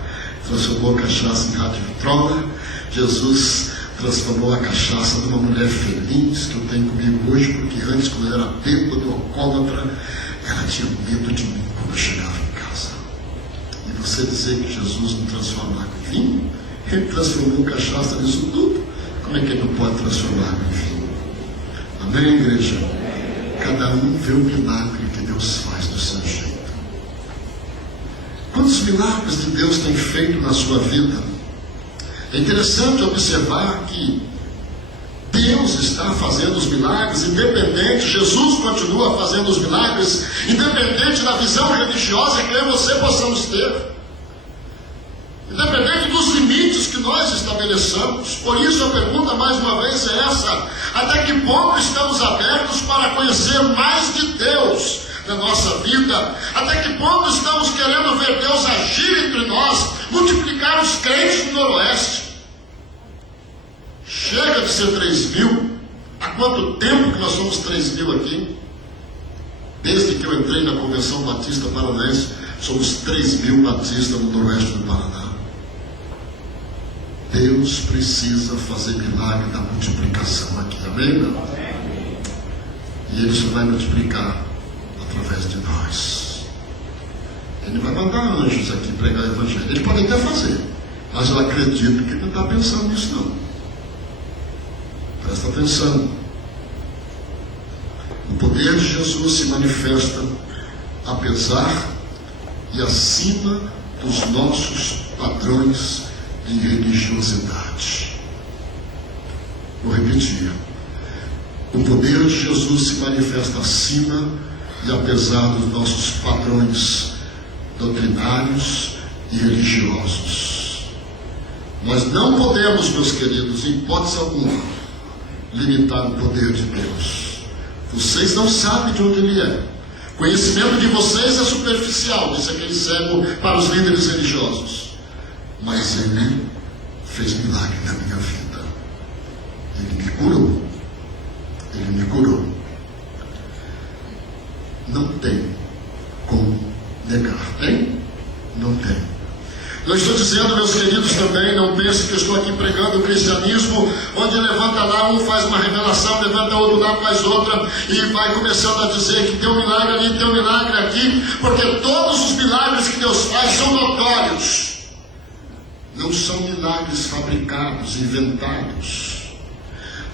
transformou cachaça em rádio vitrola. Jesus transformou a cachaça numa mulher feliz que eu tenho comigo hoje, porque antes, quando eu era bêbado, alcoólatra, ela tinha medo de mim quando eu chegava em casa. E você dizer que Jesus não transforma água em vinho? Ele transformou cachaça nisso tudo. Como é que ele não pode transformar água em vinho? Amém, igreja? Cada um vê o milagre que Deus faz do seu jeito. Quantos milagres de Deus tem feito na sua vida? É interessante observar que Deus está fazendo os milagres, independente, Jesus continua fazendo os milagres, independente da visão religiosa que eu e você possamos ter, independente dos limites que nós estabeleçamos. Por isso a pergunta mais uma vez é essa: até que ponto estamos abertos para conhecer mais de Deus na nossa vida? Até que ponto estamos querendo ver Deus agir entre nós, multiplicar os crentes do Noroeste? Chega de ser 3.000. Há quanto tempo que nós somos 3.000 aqui? Desde que eu entrei na Convenção Batista Paranaense, somos 3.000 batistas no Noroeste do Paraná. Deus precisa fazer milagre da multiplicação aqui, amém, meu? E Ele só vai multiplicar através de nós. Ele vai mandar anjos aqui pregar o Evangelho. Ele pode até fazer, mas eu acredito que ele não está pensando nisso, não. Presta atenção. O poder de Jesus se manifesta apesar e acima dos nossos padrões de religiosidade. Vou repetir. O poder de Jesus se manifesta acima e apesar dos nossos padrões doutrinários e religiosos. Nós não podemos, meus queridos, em hipótese alguma, limitar o poder de Deus. Vocês não sabem de onde Ele é. O conhecimento de vocês é superficial, disse aquele cego para os líderes religiosos. Mas Ele fez milagre na minha vida. Ele me curou. Ele me curou. Não tem como negar. Tem? Não tem. Eu estou dizendo, meus queridos, também, não pense que eu estou aqui pregando o cristianismo, onde levanta lá, um faz uma revelação, levanta outro lá, faz outra, e vai começando a dizer que tem um milagre ali, tem um milagre aqui, porque todos os milagres que Deus faz são notórios. Não são milagres fabricados, inventados.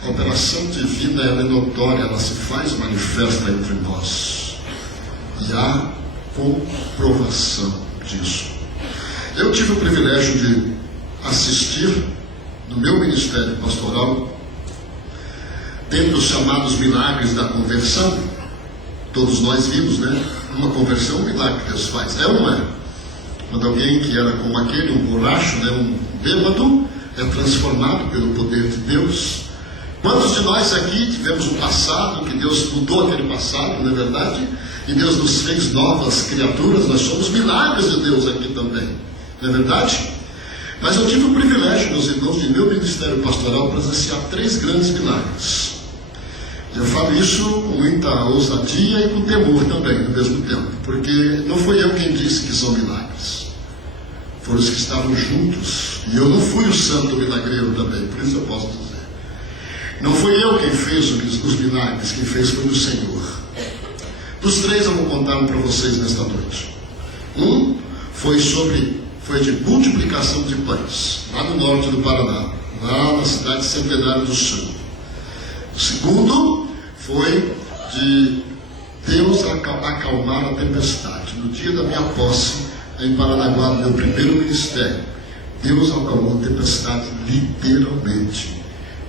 A operação divina, ela é notória, ela se faz manifesta entre nós. E há comprovação disso. Eu tive o privilégio de assistir no meu ministério pastoral, dentre os chamados milagres da conversão. Todos nós vimos, né? Uma conversão, um milagre que Deus faz. É ou não é? Quando alguém que era como aquele, um borracho, né? Um bêbado, é transformado pelo poder de Deus. Quantos de nós aqui tivemos um passado, que Deus mudou aquele passado, não é verdade? E Deus nos fez novas criaturas. Nós somos milagres de Deus aqui também. Não é verdade? Mas eu tive o privilégio, meus irmãos, de meu ministério pastoral presenciar 3 grandes milagres. Eu falo isso com muita ousadia e com temor também, ao mesmo tempo, porque não foi eu quem disse que são milagres. Foram os que estavam juntos. E eu não fui o santo milagreiro também, por isso eu posso dizer. Não foi eu quem fez os milagres, quem fez foi o Senhor. Dos 3 eu vou contar um para vocês nesta noite. Um foi de multiplicação de pães, lá no norte do Paraná, lá na cidade de Centenário do Sul. O segundo foi de Deus acalmar a tempestade. No dia da minha posse, em Paranaguá, no meu primeiro ministério, Deus acalmou a tempestade literalmente.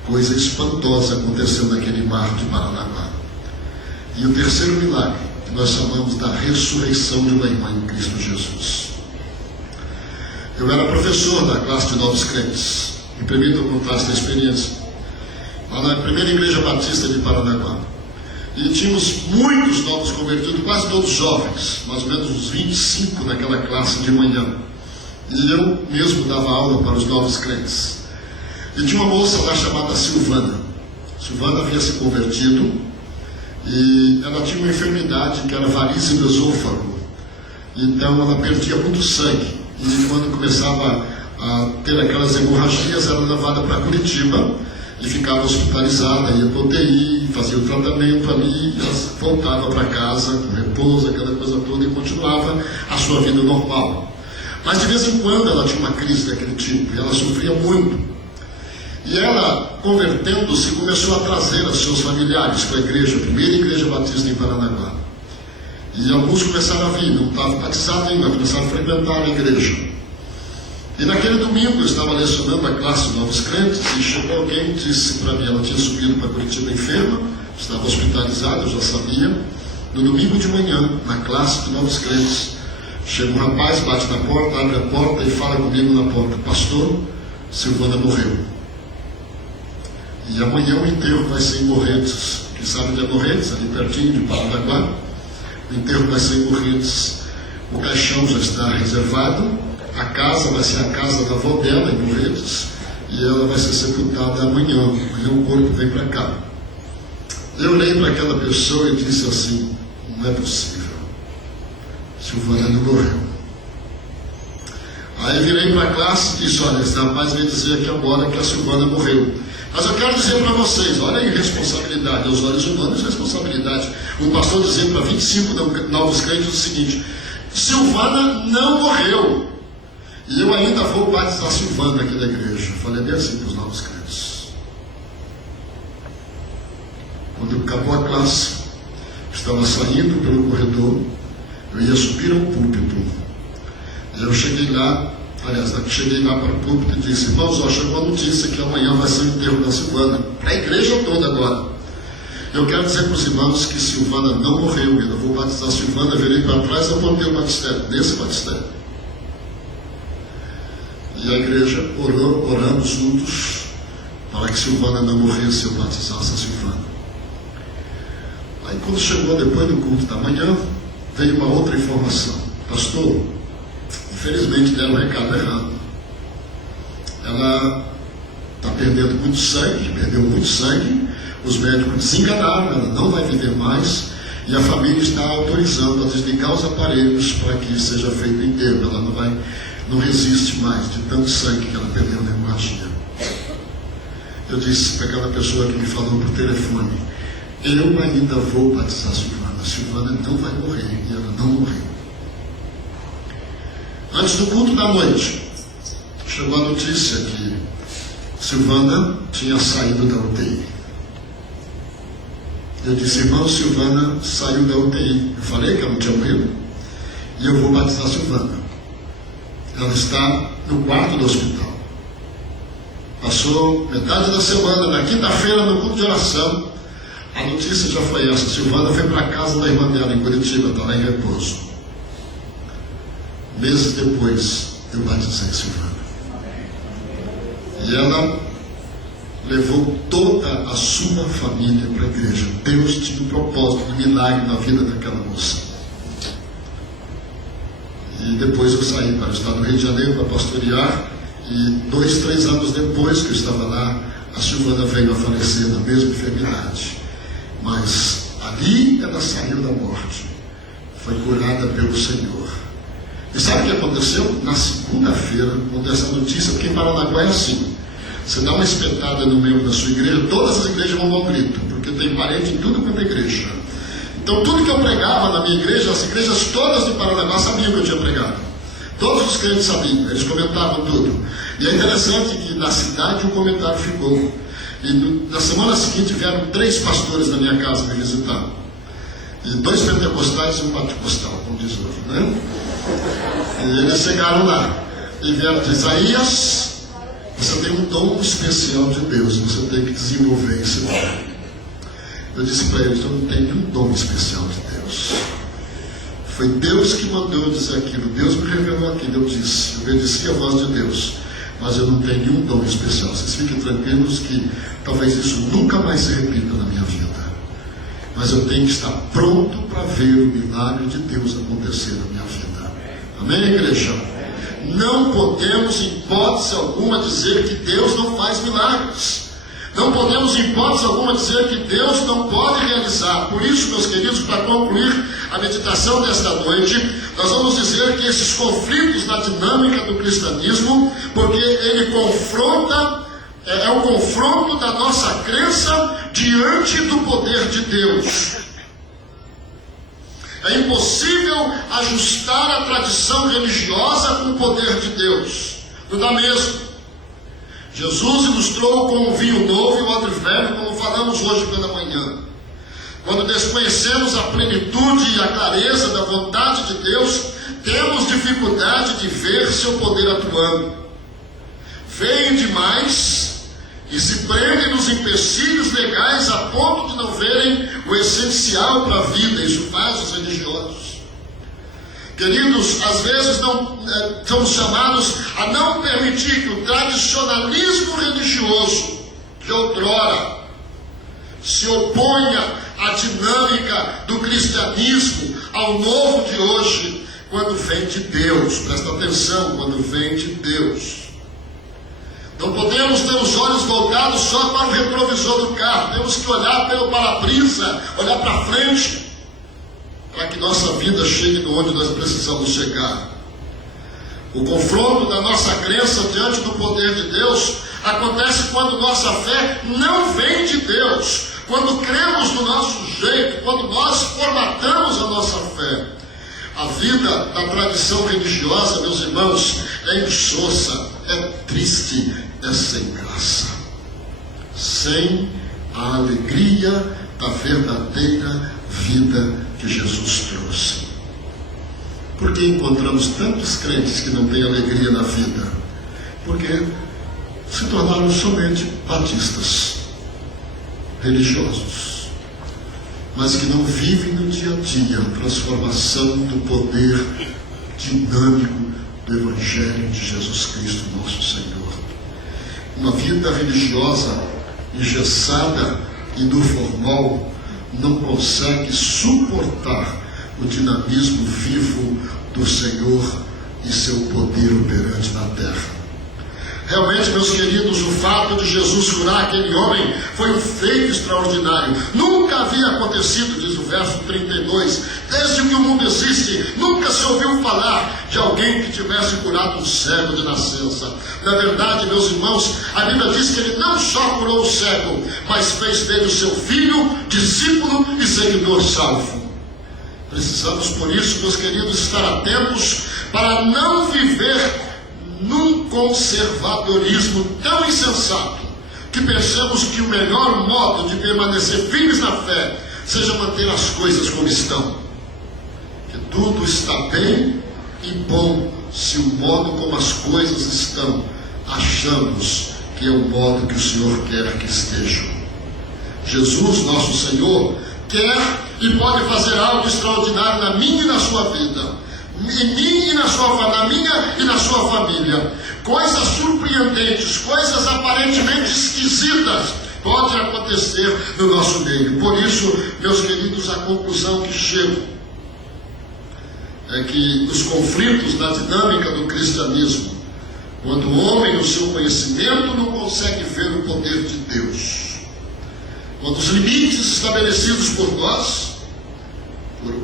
Coisa espantosa aconteceu naquele mar de Paranaguá. E o terceiro milagre, que nós chamamos da ressurreição de uma irmã em Cristo Jesus. Eu era professor da classe de novos crentes, me permitam contar esta experiência, lá na primeira igreja batista de Paranaguá. E tínhamos muitos novos convertidos, quase todos jovens, mais ou menos uns 25 naquela classe de manhã. E eu mesmo dava aula para os novos crentes. E tinha uma moça lá chamada Silvana. Silvana havia se convertido e ela tinha uma enfermidade que era varize do esôfago. Então ela perdia muito sangue. E quando começava a ter aquelas hemorragias, era levada para Curitiba e ficava hospitalizada, ia para UTI, fazia o tratamento ali, e voltava para casa com repouso, aquela coisa toda, e continuava a sua vida normal. Mas de vez em quando ela tinha uma crise daquele tipo, e ela sofria muito. E ela, convertendo-se, começou a trazer os seus familiares para a igreja, a primeira igreja batista em Paranaguá. E alguns começaram a vir, não estavam batizados ainda, começaram a frequentar a igreja. E naquele domingo eu estava lecionando a classe de novos crentes e chegou alguém e disse para mim, ela tinha subido para Curitiba enferma, estava hospitalizada, eu já sabia. No domingo de manhã, na classe de novos crentes, chega um rapaz, bate na porta, abre a porta e fala comigo na porta: pastor, Silvana morreu. E amanhã o enterro vai ser em Morretes. Quem sabe onde é Morretes? Ali pertinho de Paranaguá. O enterro vai ser em Morretes. O caixão já está reservado. A casa vai ser a casa da avó dela, em Morretes, e ela vai ser sepultada amanhã. Amanhã o corpo vem para cá. Eu olhei para aquela pessoa e disse assim: não é possível. Silvana não morreu. Aí virei para a classe e disse: olha, esse rapaz veio dizer aqui agora que a Silvana morreu. Mas eu quero dizer para vocês, olha a irresponsabilidade, aos olhos humanos, responsabilidade. Um pastor dizer para 25 novos crentes o seguinte: Silvana não morreu. E eu ainda vou batizar Silvana aqui da igreja. Falei bem assim para os novos crentes. Quando acabou a classe, estava saindo pelo corredor, eu ia subir ao púlpito. E eu cheguei lá para o púlpito e disse: irmãos, ó, chegou a notícia que amanhã vai ser o enterro da Silvana. Para a igreja toda agora. Eu quero dizer para os irmãos que Silvana não morreu. Eu vou batizar Silvana, virei para trás, eu montei o batistério, nesse batistério. E a igreja orando juntos para que Silvana não morresse, eu batizasse a Silvana. Aí quando chegou depois do culto da manhã, veio uma outra informação: pastor, infelizmente deram um recado errado. Ela está perdendo muito sangue, perdeu muito sangue, os médicos desenganaram, ela não vai viver mais, e a família está autorizando a desligar os aparelhos para que seja feito o enterro. Ela não resiste mais de tanto sangue que ela perdeu na hemorragia. Eu disse para aquela pessoa que me falou por telefone: eu ainda vou batizar a Silvana. Silvana não vai morrer, e ela não morreu. Antes do culto da noite, chegou a notícia que Silvana tinha saído da UTI. Eu disse: irmão, Silvana saiu da UTI. Eu falei que ela não tinha morrido, e eu vou batizar a Silvana. Ela está no quarto do hospital. Passou metade da semana, na quinta-feira, no culto de oração, a notícia já foi essa: Silvana foi para a casa da irmã dela em Curitiba, está lá em repouso. Meses depois, eu batizei Silvana. E ela levou toda a sua família para a igreja. Deus tinha um propósito de milagre na vida daquela moça. E depois eu saí para o estado do Rio de Janeiro para pastorear, e 2, 3 anos depois que eu estava lá, a Silvana veio a falecer da mesma enfermidade. Mas ali ela saiu da morte, foi curada pelo Senhor. E sabe o que aconteceu? Na segunda-feira, quando essa notícia, porque em Paranaguá é assim: você dá uma espetada no meio da sua igreja, todas as igrejas vão dar um grito, porque tem parente em tudo quanto é igreja. Então tudo que eu pregava na minha igreja, as igrejas todas de Paranaguá sabiam que eu tinha pregado. Todos os crentes sabiam, eles comentavam tudo. E é interessante que na cidade o comentário ficou. E na semana seguinte vieram 3 pastores na minha casa me visitar. E 2 pentecostais e um pentecostal, como diz hoje, né? E eles chegaram lá e vieram de Isaías, Você tem um dom especial de Deus, você tem que desenvolver esse dom. Eu disse para eles: eu não tenho nenhum dom especial de Deus. Foi Deus que mandou eu dizer aquilo. Deus me revelou aquilo. Eu disse, eu obedeci a voz de Deus, mas eu não tenho nenhum dom especial. Vocês fiquem tranquilos que talvez isso nunca mais se repita na minha vida. Mas eu tenho que estar pronto para ver o milagre de Deus acontecer na minha vida. Amém, igreja? Não podemos, em hipótese alguma, dizer que Deus não faz milagres. Não podemos, em hipótese alguma, dizer que Deus não pode realizar. Por isso, meus queridos, para concluir a meditação desta noite, nós vamos dizer que esses conflitos na dinâmica do cristianismo, porque ele confronta, é o confronto da nossa crença diante do poder de Deus. É impossível ajustar a tradição religiosa com o poder de Deus. Não dá mesmo. Jesus ilustrou com o vinho novo e o odre velho, como falamos hoje pela manhã. Quando desconhecemos a plenitude e a clareza da vontade de Deus, temos dificuldade de ver seu poder atuando. Veem demais e se prendem nos empecilhos legais a ponto de não verem o essencial para a vida. Isso faz os religiosos. Queridos, às vezes somos chamados a não permitir que o tradicionalismo religioso de outrora se oponha à dinâmica do cristianismo, ao novo de hoje, quando vem de Deus. Presta atenção, quando vem de Deus. Não podemos ter os olhos voltados só para o retrovisor do carro. Temos que olhar pelo para-brisa, olhar para frente, para que nossa vida chegue onde nós precisamos chegar. O confronto da nossa crença diante do poder de Deus acontece quando nossa fé não vem de Deus, quando cremos do nosso jeito, quando nós formatamos a nossa fé. A vida da tradição religiosa, meus irmãos, é insossa, é triste, é sem graça, sem a alegria da verdadeira vida que Jesus trouxe. Por que encontramos tantos crentes que não têm alegria na vida? Porque se tornaram somente batistas, religiosos, mas que não vivem no dia a dia a transformação do poder dinâmico do Evangelho de Jesus Cristo, nosso Senhor. Uma vida religiosa engessada e no formal não consegue suportar o dinamismo vivo do Senhor e seu poder operante na terra. Realmente, meus queridos, o fato de Jesus curar aquele homem foi um feito extraordinário. Nunca havia acontecido, diz o verso 32, desde que o mundo existe, nunca se ouviu falar de alguém que tivesse curado um cego de nascença. Na verdade, meus irmãos, a Bíblia diz que ele não só curou o cego, mas fez dele o seu filho, discípulo e seguidor salvo. Precisamos, por isso, meus queridos, estar atentos para não viver num conservadorismo tão insensato que pensamos que o melhor modo de permanecer firmes na fé seja manter as coisas como estão. Que tudo está bem e bom se o modo como as coisas estão achamos que é o modo que o Senhor quer que estejam. Jesus, nosso Senhor, quer e pode fazer algo extraordinário na minha e na sua vida, em mim e na minha e na sua família. Coisas surpreendentes, coisas aparentemente esquisitas podem acontecer no nosso meio. Por isso, meus queridos, a conclusão que chego é que os conflitos na dinâmica do cristianismo, quando o homem, no seu conhecimento, não consegue ver o poder de Deus, quando os limites estabelecidos por nós,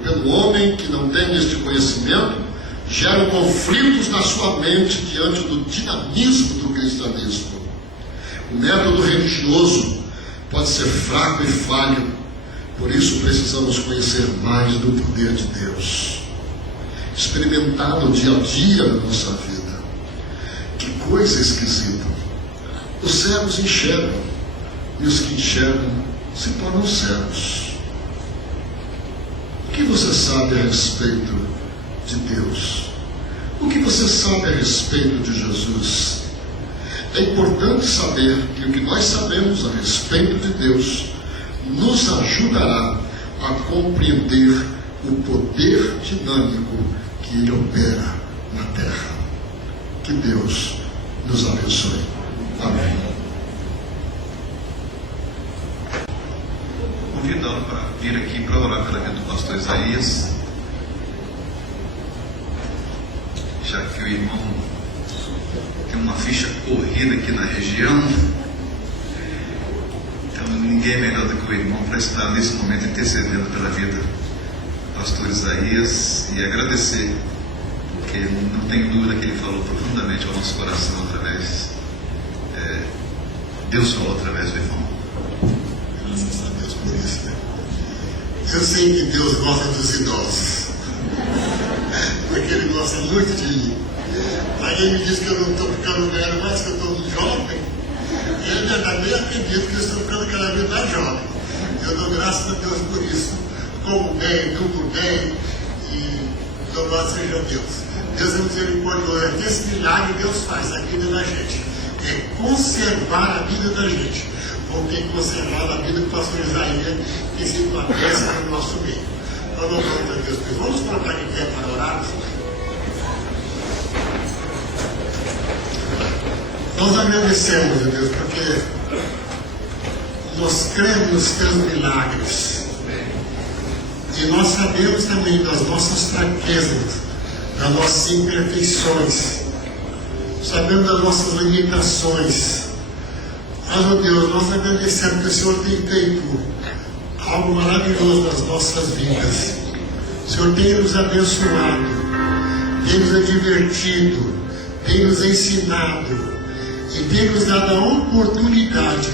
pelo homem que não tem este conhecimento, geram conflitos na sua mente diante do dinamismo do cristianismo. O método religioso pode ser fraco e falho, por isso precisamos conhecer mais do poder de Deus, experimentar no dia a dia da nossa vida. Que coisa esquisita! Os cegos enxergam e os que enxergam se tornam cegos. O que você sabe a respeito de Deus? O que você sabe a respeito de Jesus? É importante saber que o que nós sabemos a respeito de Deus nos ajudará a compreender o poder dinâmico que Ele opera na terra. Que Deus nos abençoe. Amém. Convidá-lo para vir aqui para orar pela vida do pastor Isaías, já que o irmão tem uma ficha corrida aqui na região. Então ninguém é melhor do que o irmão para estar nesse momento intercedendo pela vida do pastor Isaías e agradecer, porque não tenho dúvida que ele falou profundamente ao nosso coração através, Deus falou através do irmão. Graças a Deus por isso, né? Eu sei que Deus gosta dos idosos, porque Ele gosta muito de mim. Aí Ele me diz que eu não estou ficando velho, mas que eu estou jovem. E é verdade, eu acredito que eu estou ficando cada vez mais jovem. Eu dou graças a Deus por isso. Como bem, durmo bem, e louvado seja Deus. Deus é misericordioso. Esse milagre Deus faz na vida da gente. É conservar a vida da gente. Vamos ter que conservar a vida do pastor Isaías, que tem sido uma peça no nosso meio. Nós louvamos a Deus. Vamos colocar de pé para orar. Nós agradecemos a Deus, porque nós cremos nos teus milagres. E nós sabemos também das nossas fraquezas, das nossas imperfeições. Sabemos das nossas limitações. Mas, ó Deus, nós agradecemos que o Senhor tem feito algo maravilhoso nas nossas vidas. O Senhor tem nos abençoado, tem nos advertido, tem nos ensinado e tem nos dado a oportunidade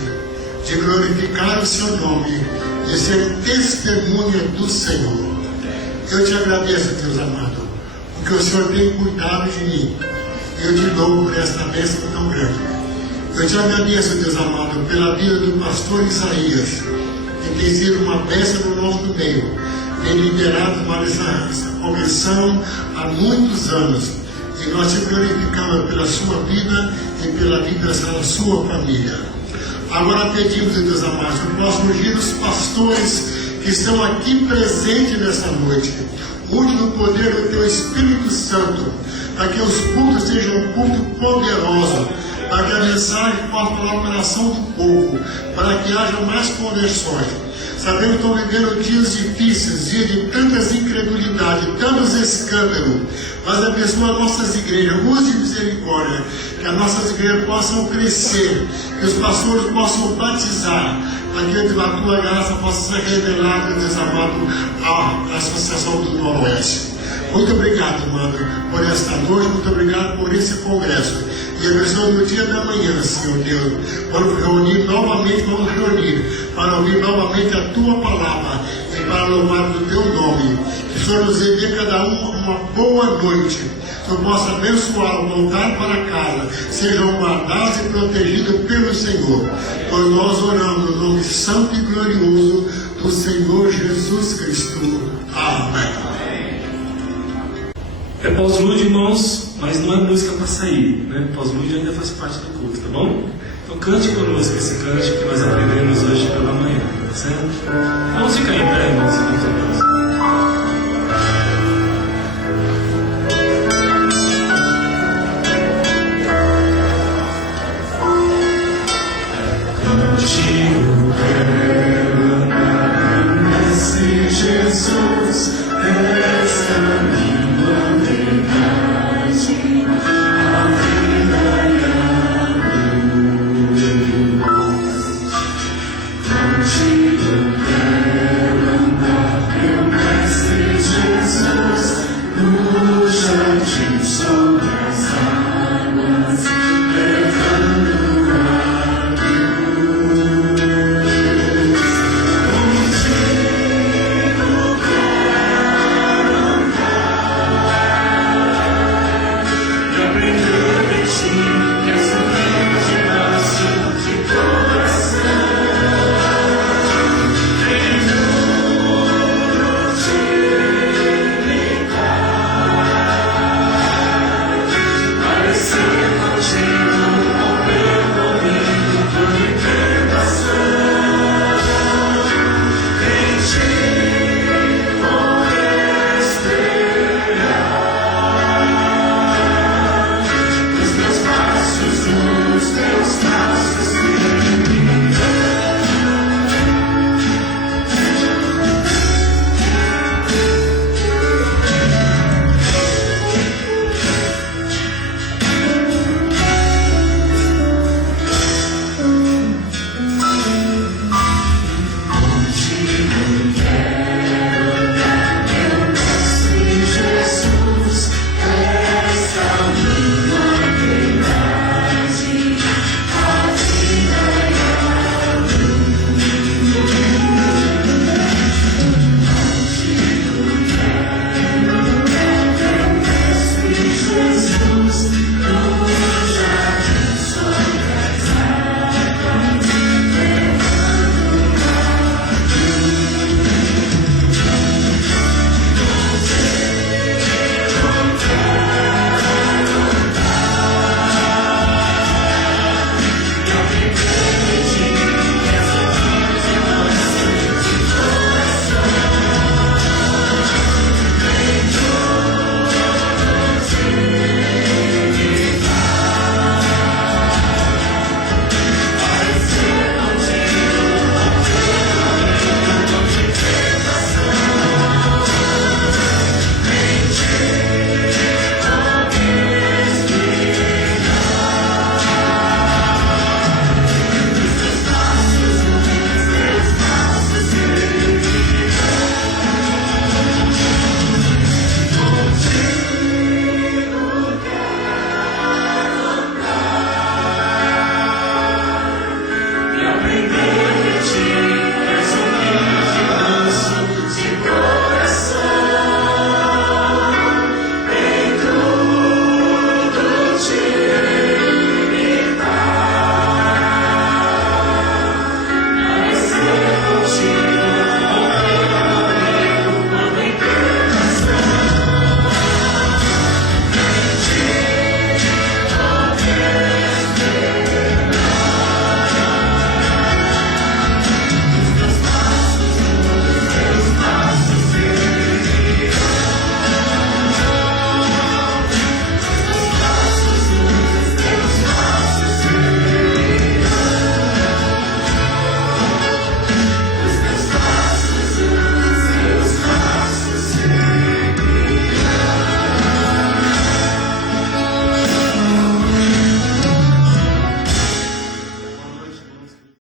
de glorificar o Seu nome, de ser testemunha do Senhor. Eu te agradeço, Deus amado, porque o Senhor tem cuidado de mim. Eu te louvo por esta bênção tão grande. Eu te agradeço, Deus amado, pela vida do pastor Isaías, que tem sido uma bênção no nosso meio. Tem liderado para essa comissão há muitos anos. E nós te glorificamos pela sua vida e pela vida da sua família. Agora pedimos, Deus amado, que possa ungir os pastores que estão aqui presentes nessa noite. Unge no poder do Teu Espírito Santo, para que os cultos sejam um culto poderoso, para que a mensagem possa falar o coração do povo, para que haja mais conversões. Sabemos que estão vivendo dias difíceis, dias de tantas incredulidades, tantos escândalos, mas abençoa nossas igrejas, use misericórdia, que as nossas igrejas possam crescer, que os pastores possam batizar, para que a Tua graça possa ser revelada, Deus amado, à Associação do Noroeste. Muito obrigado, mano, por esta noite, muito obrigado por esse congresso. E abençoa no dia da manhã, Senhor Deus. Vamos reunir novamente, para ouvir novamente a Tua palavra e para louvar o Teu nome. Que o Senhor nos dê cada um uma boa noite. Que eu possa abençoar, voltar para casa, sejam guardados e protegidos pelo Senhor. Pois nós oramos no nome santo e glorioso do Senhor Jesus Cristo. Amém. É pós-lude, irmãos, mas não é música para sair, né? Pós-lude ainda faz parte do culto, tá bom? Então cante conosco esse cante que nós aprendemos hoje pela manhã, tá certo? Vamos ficar em pé, irmãos, e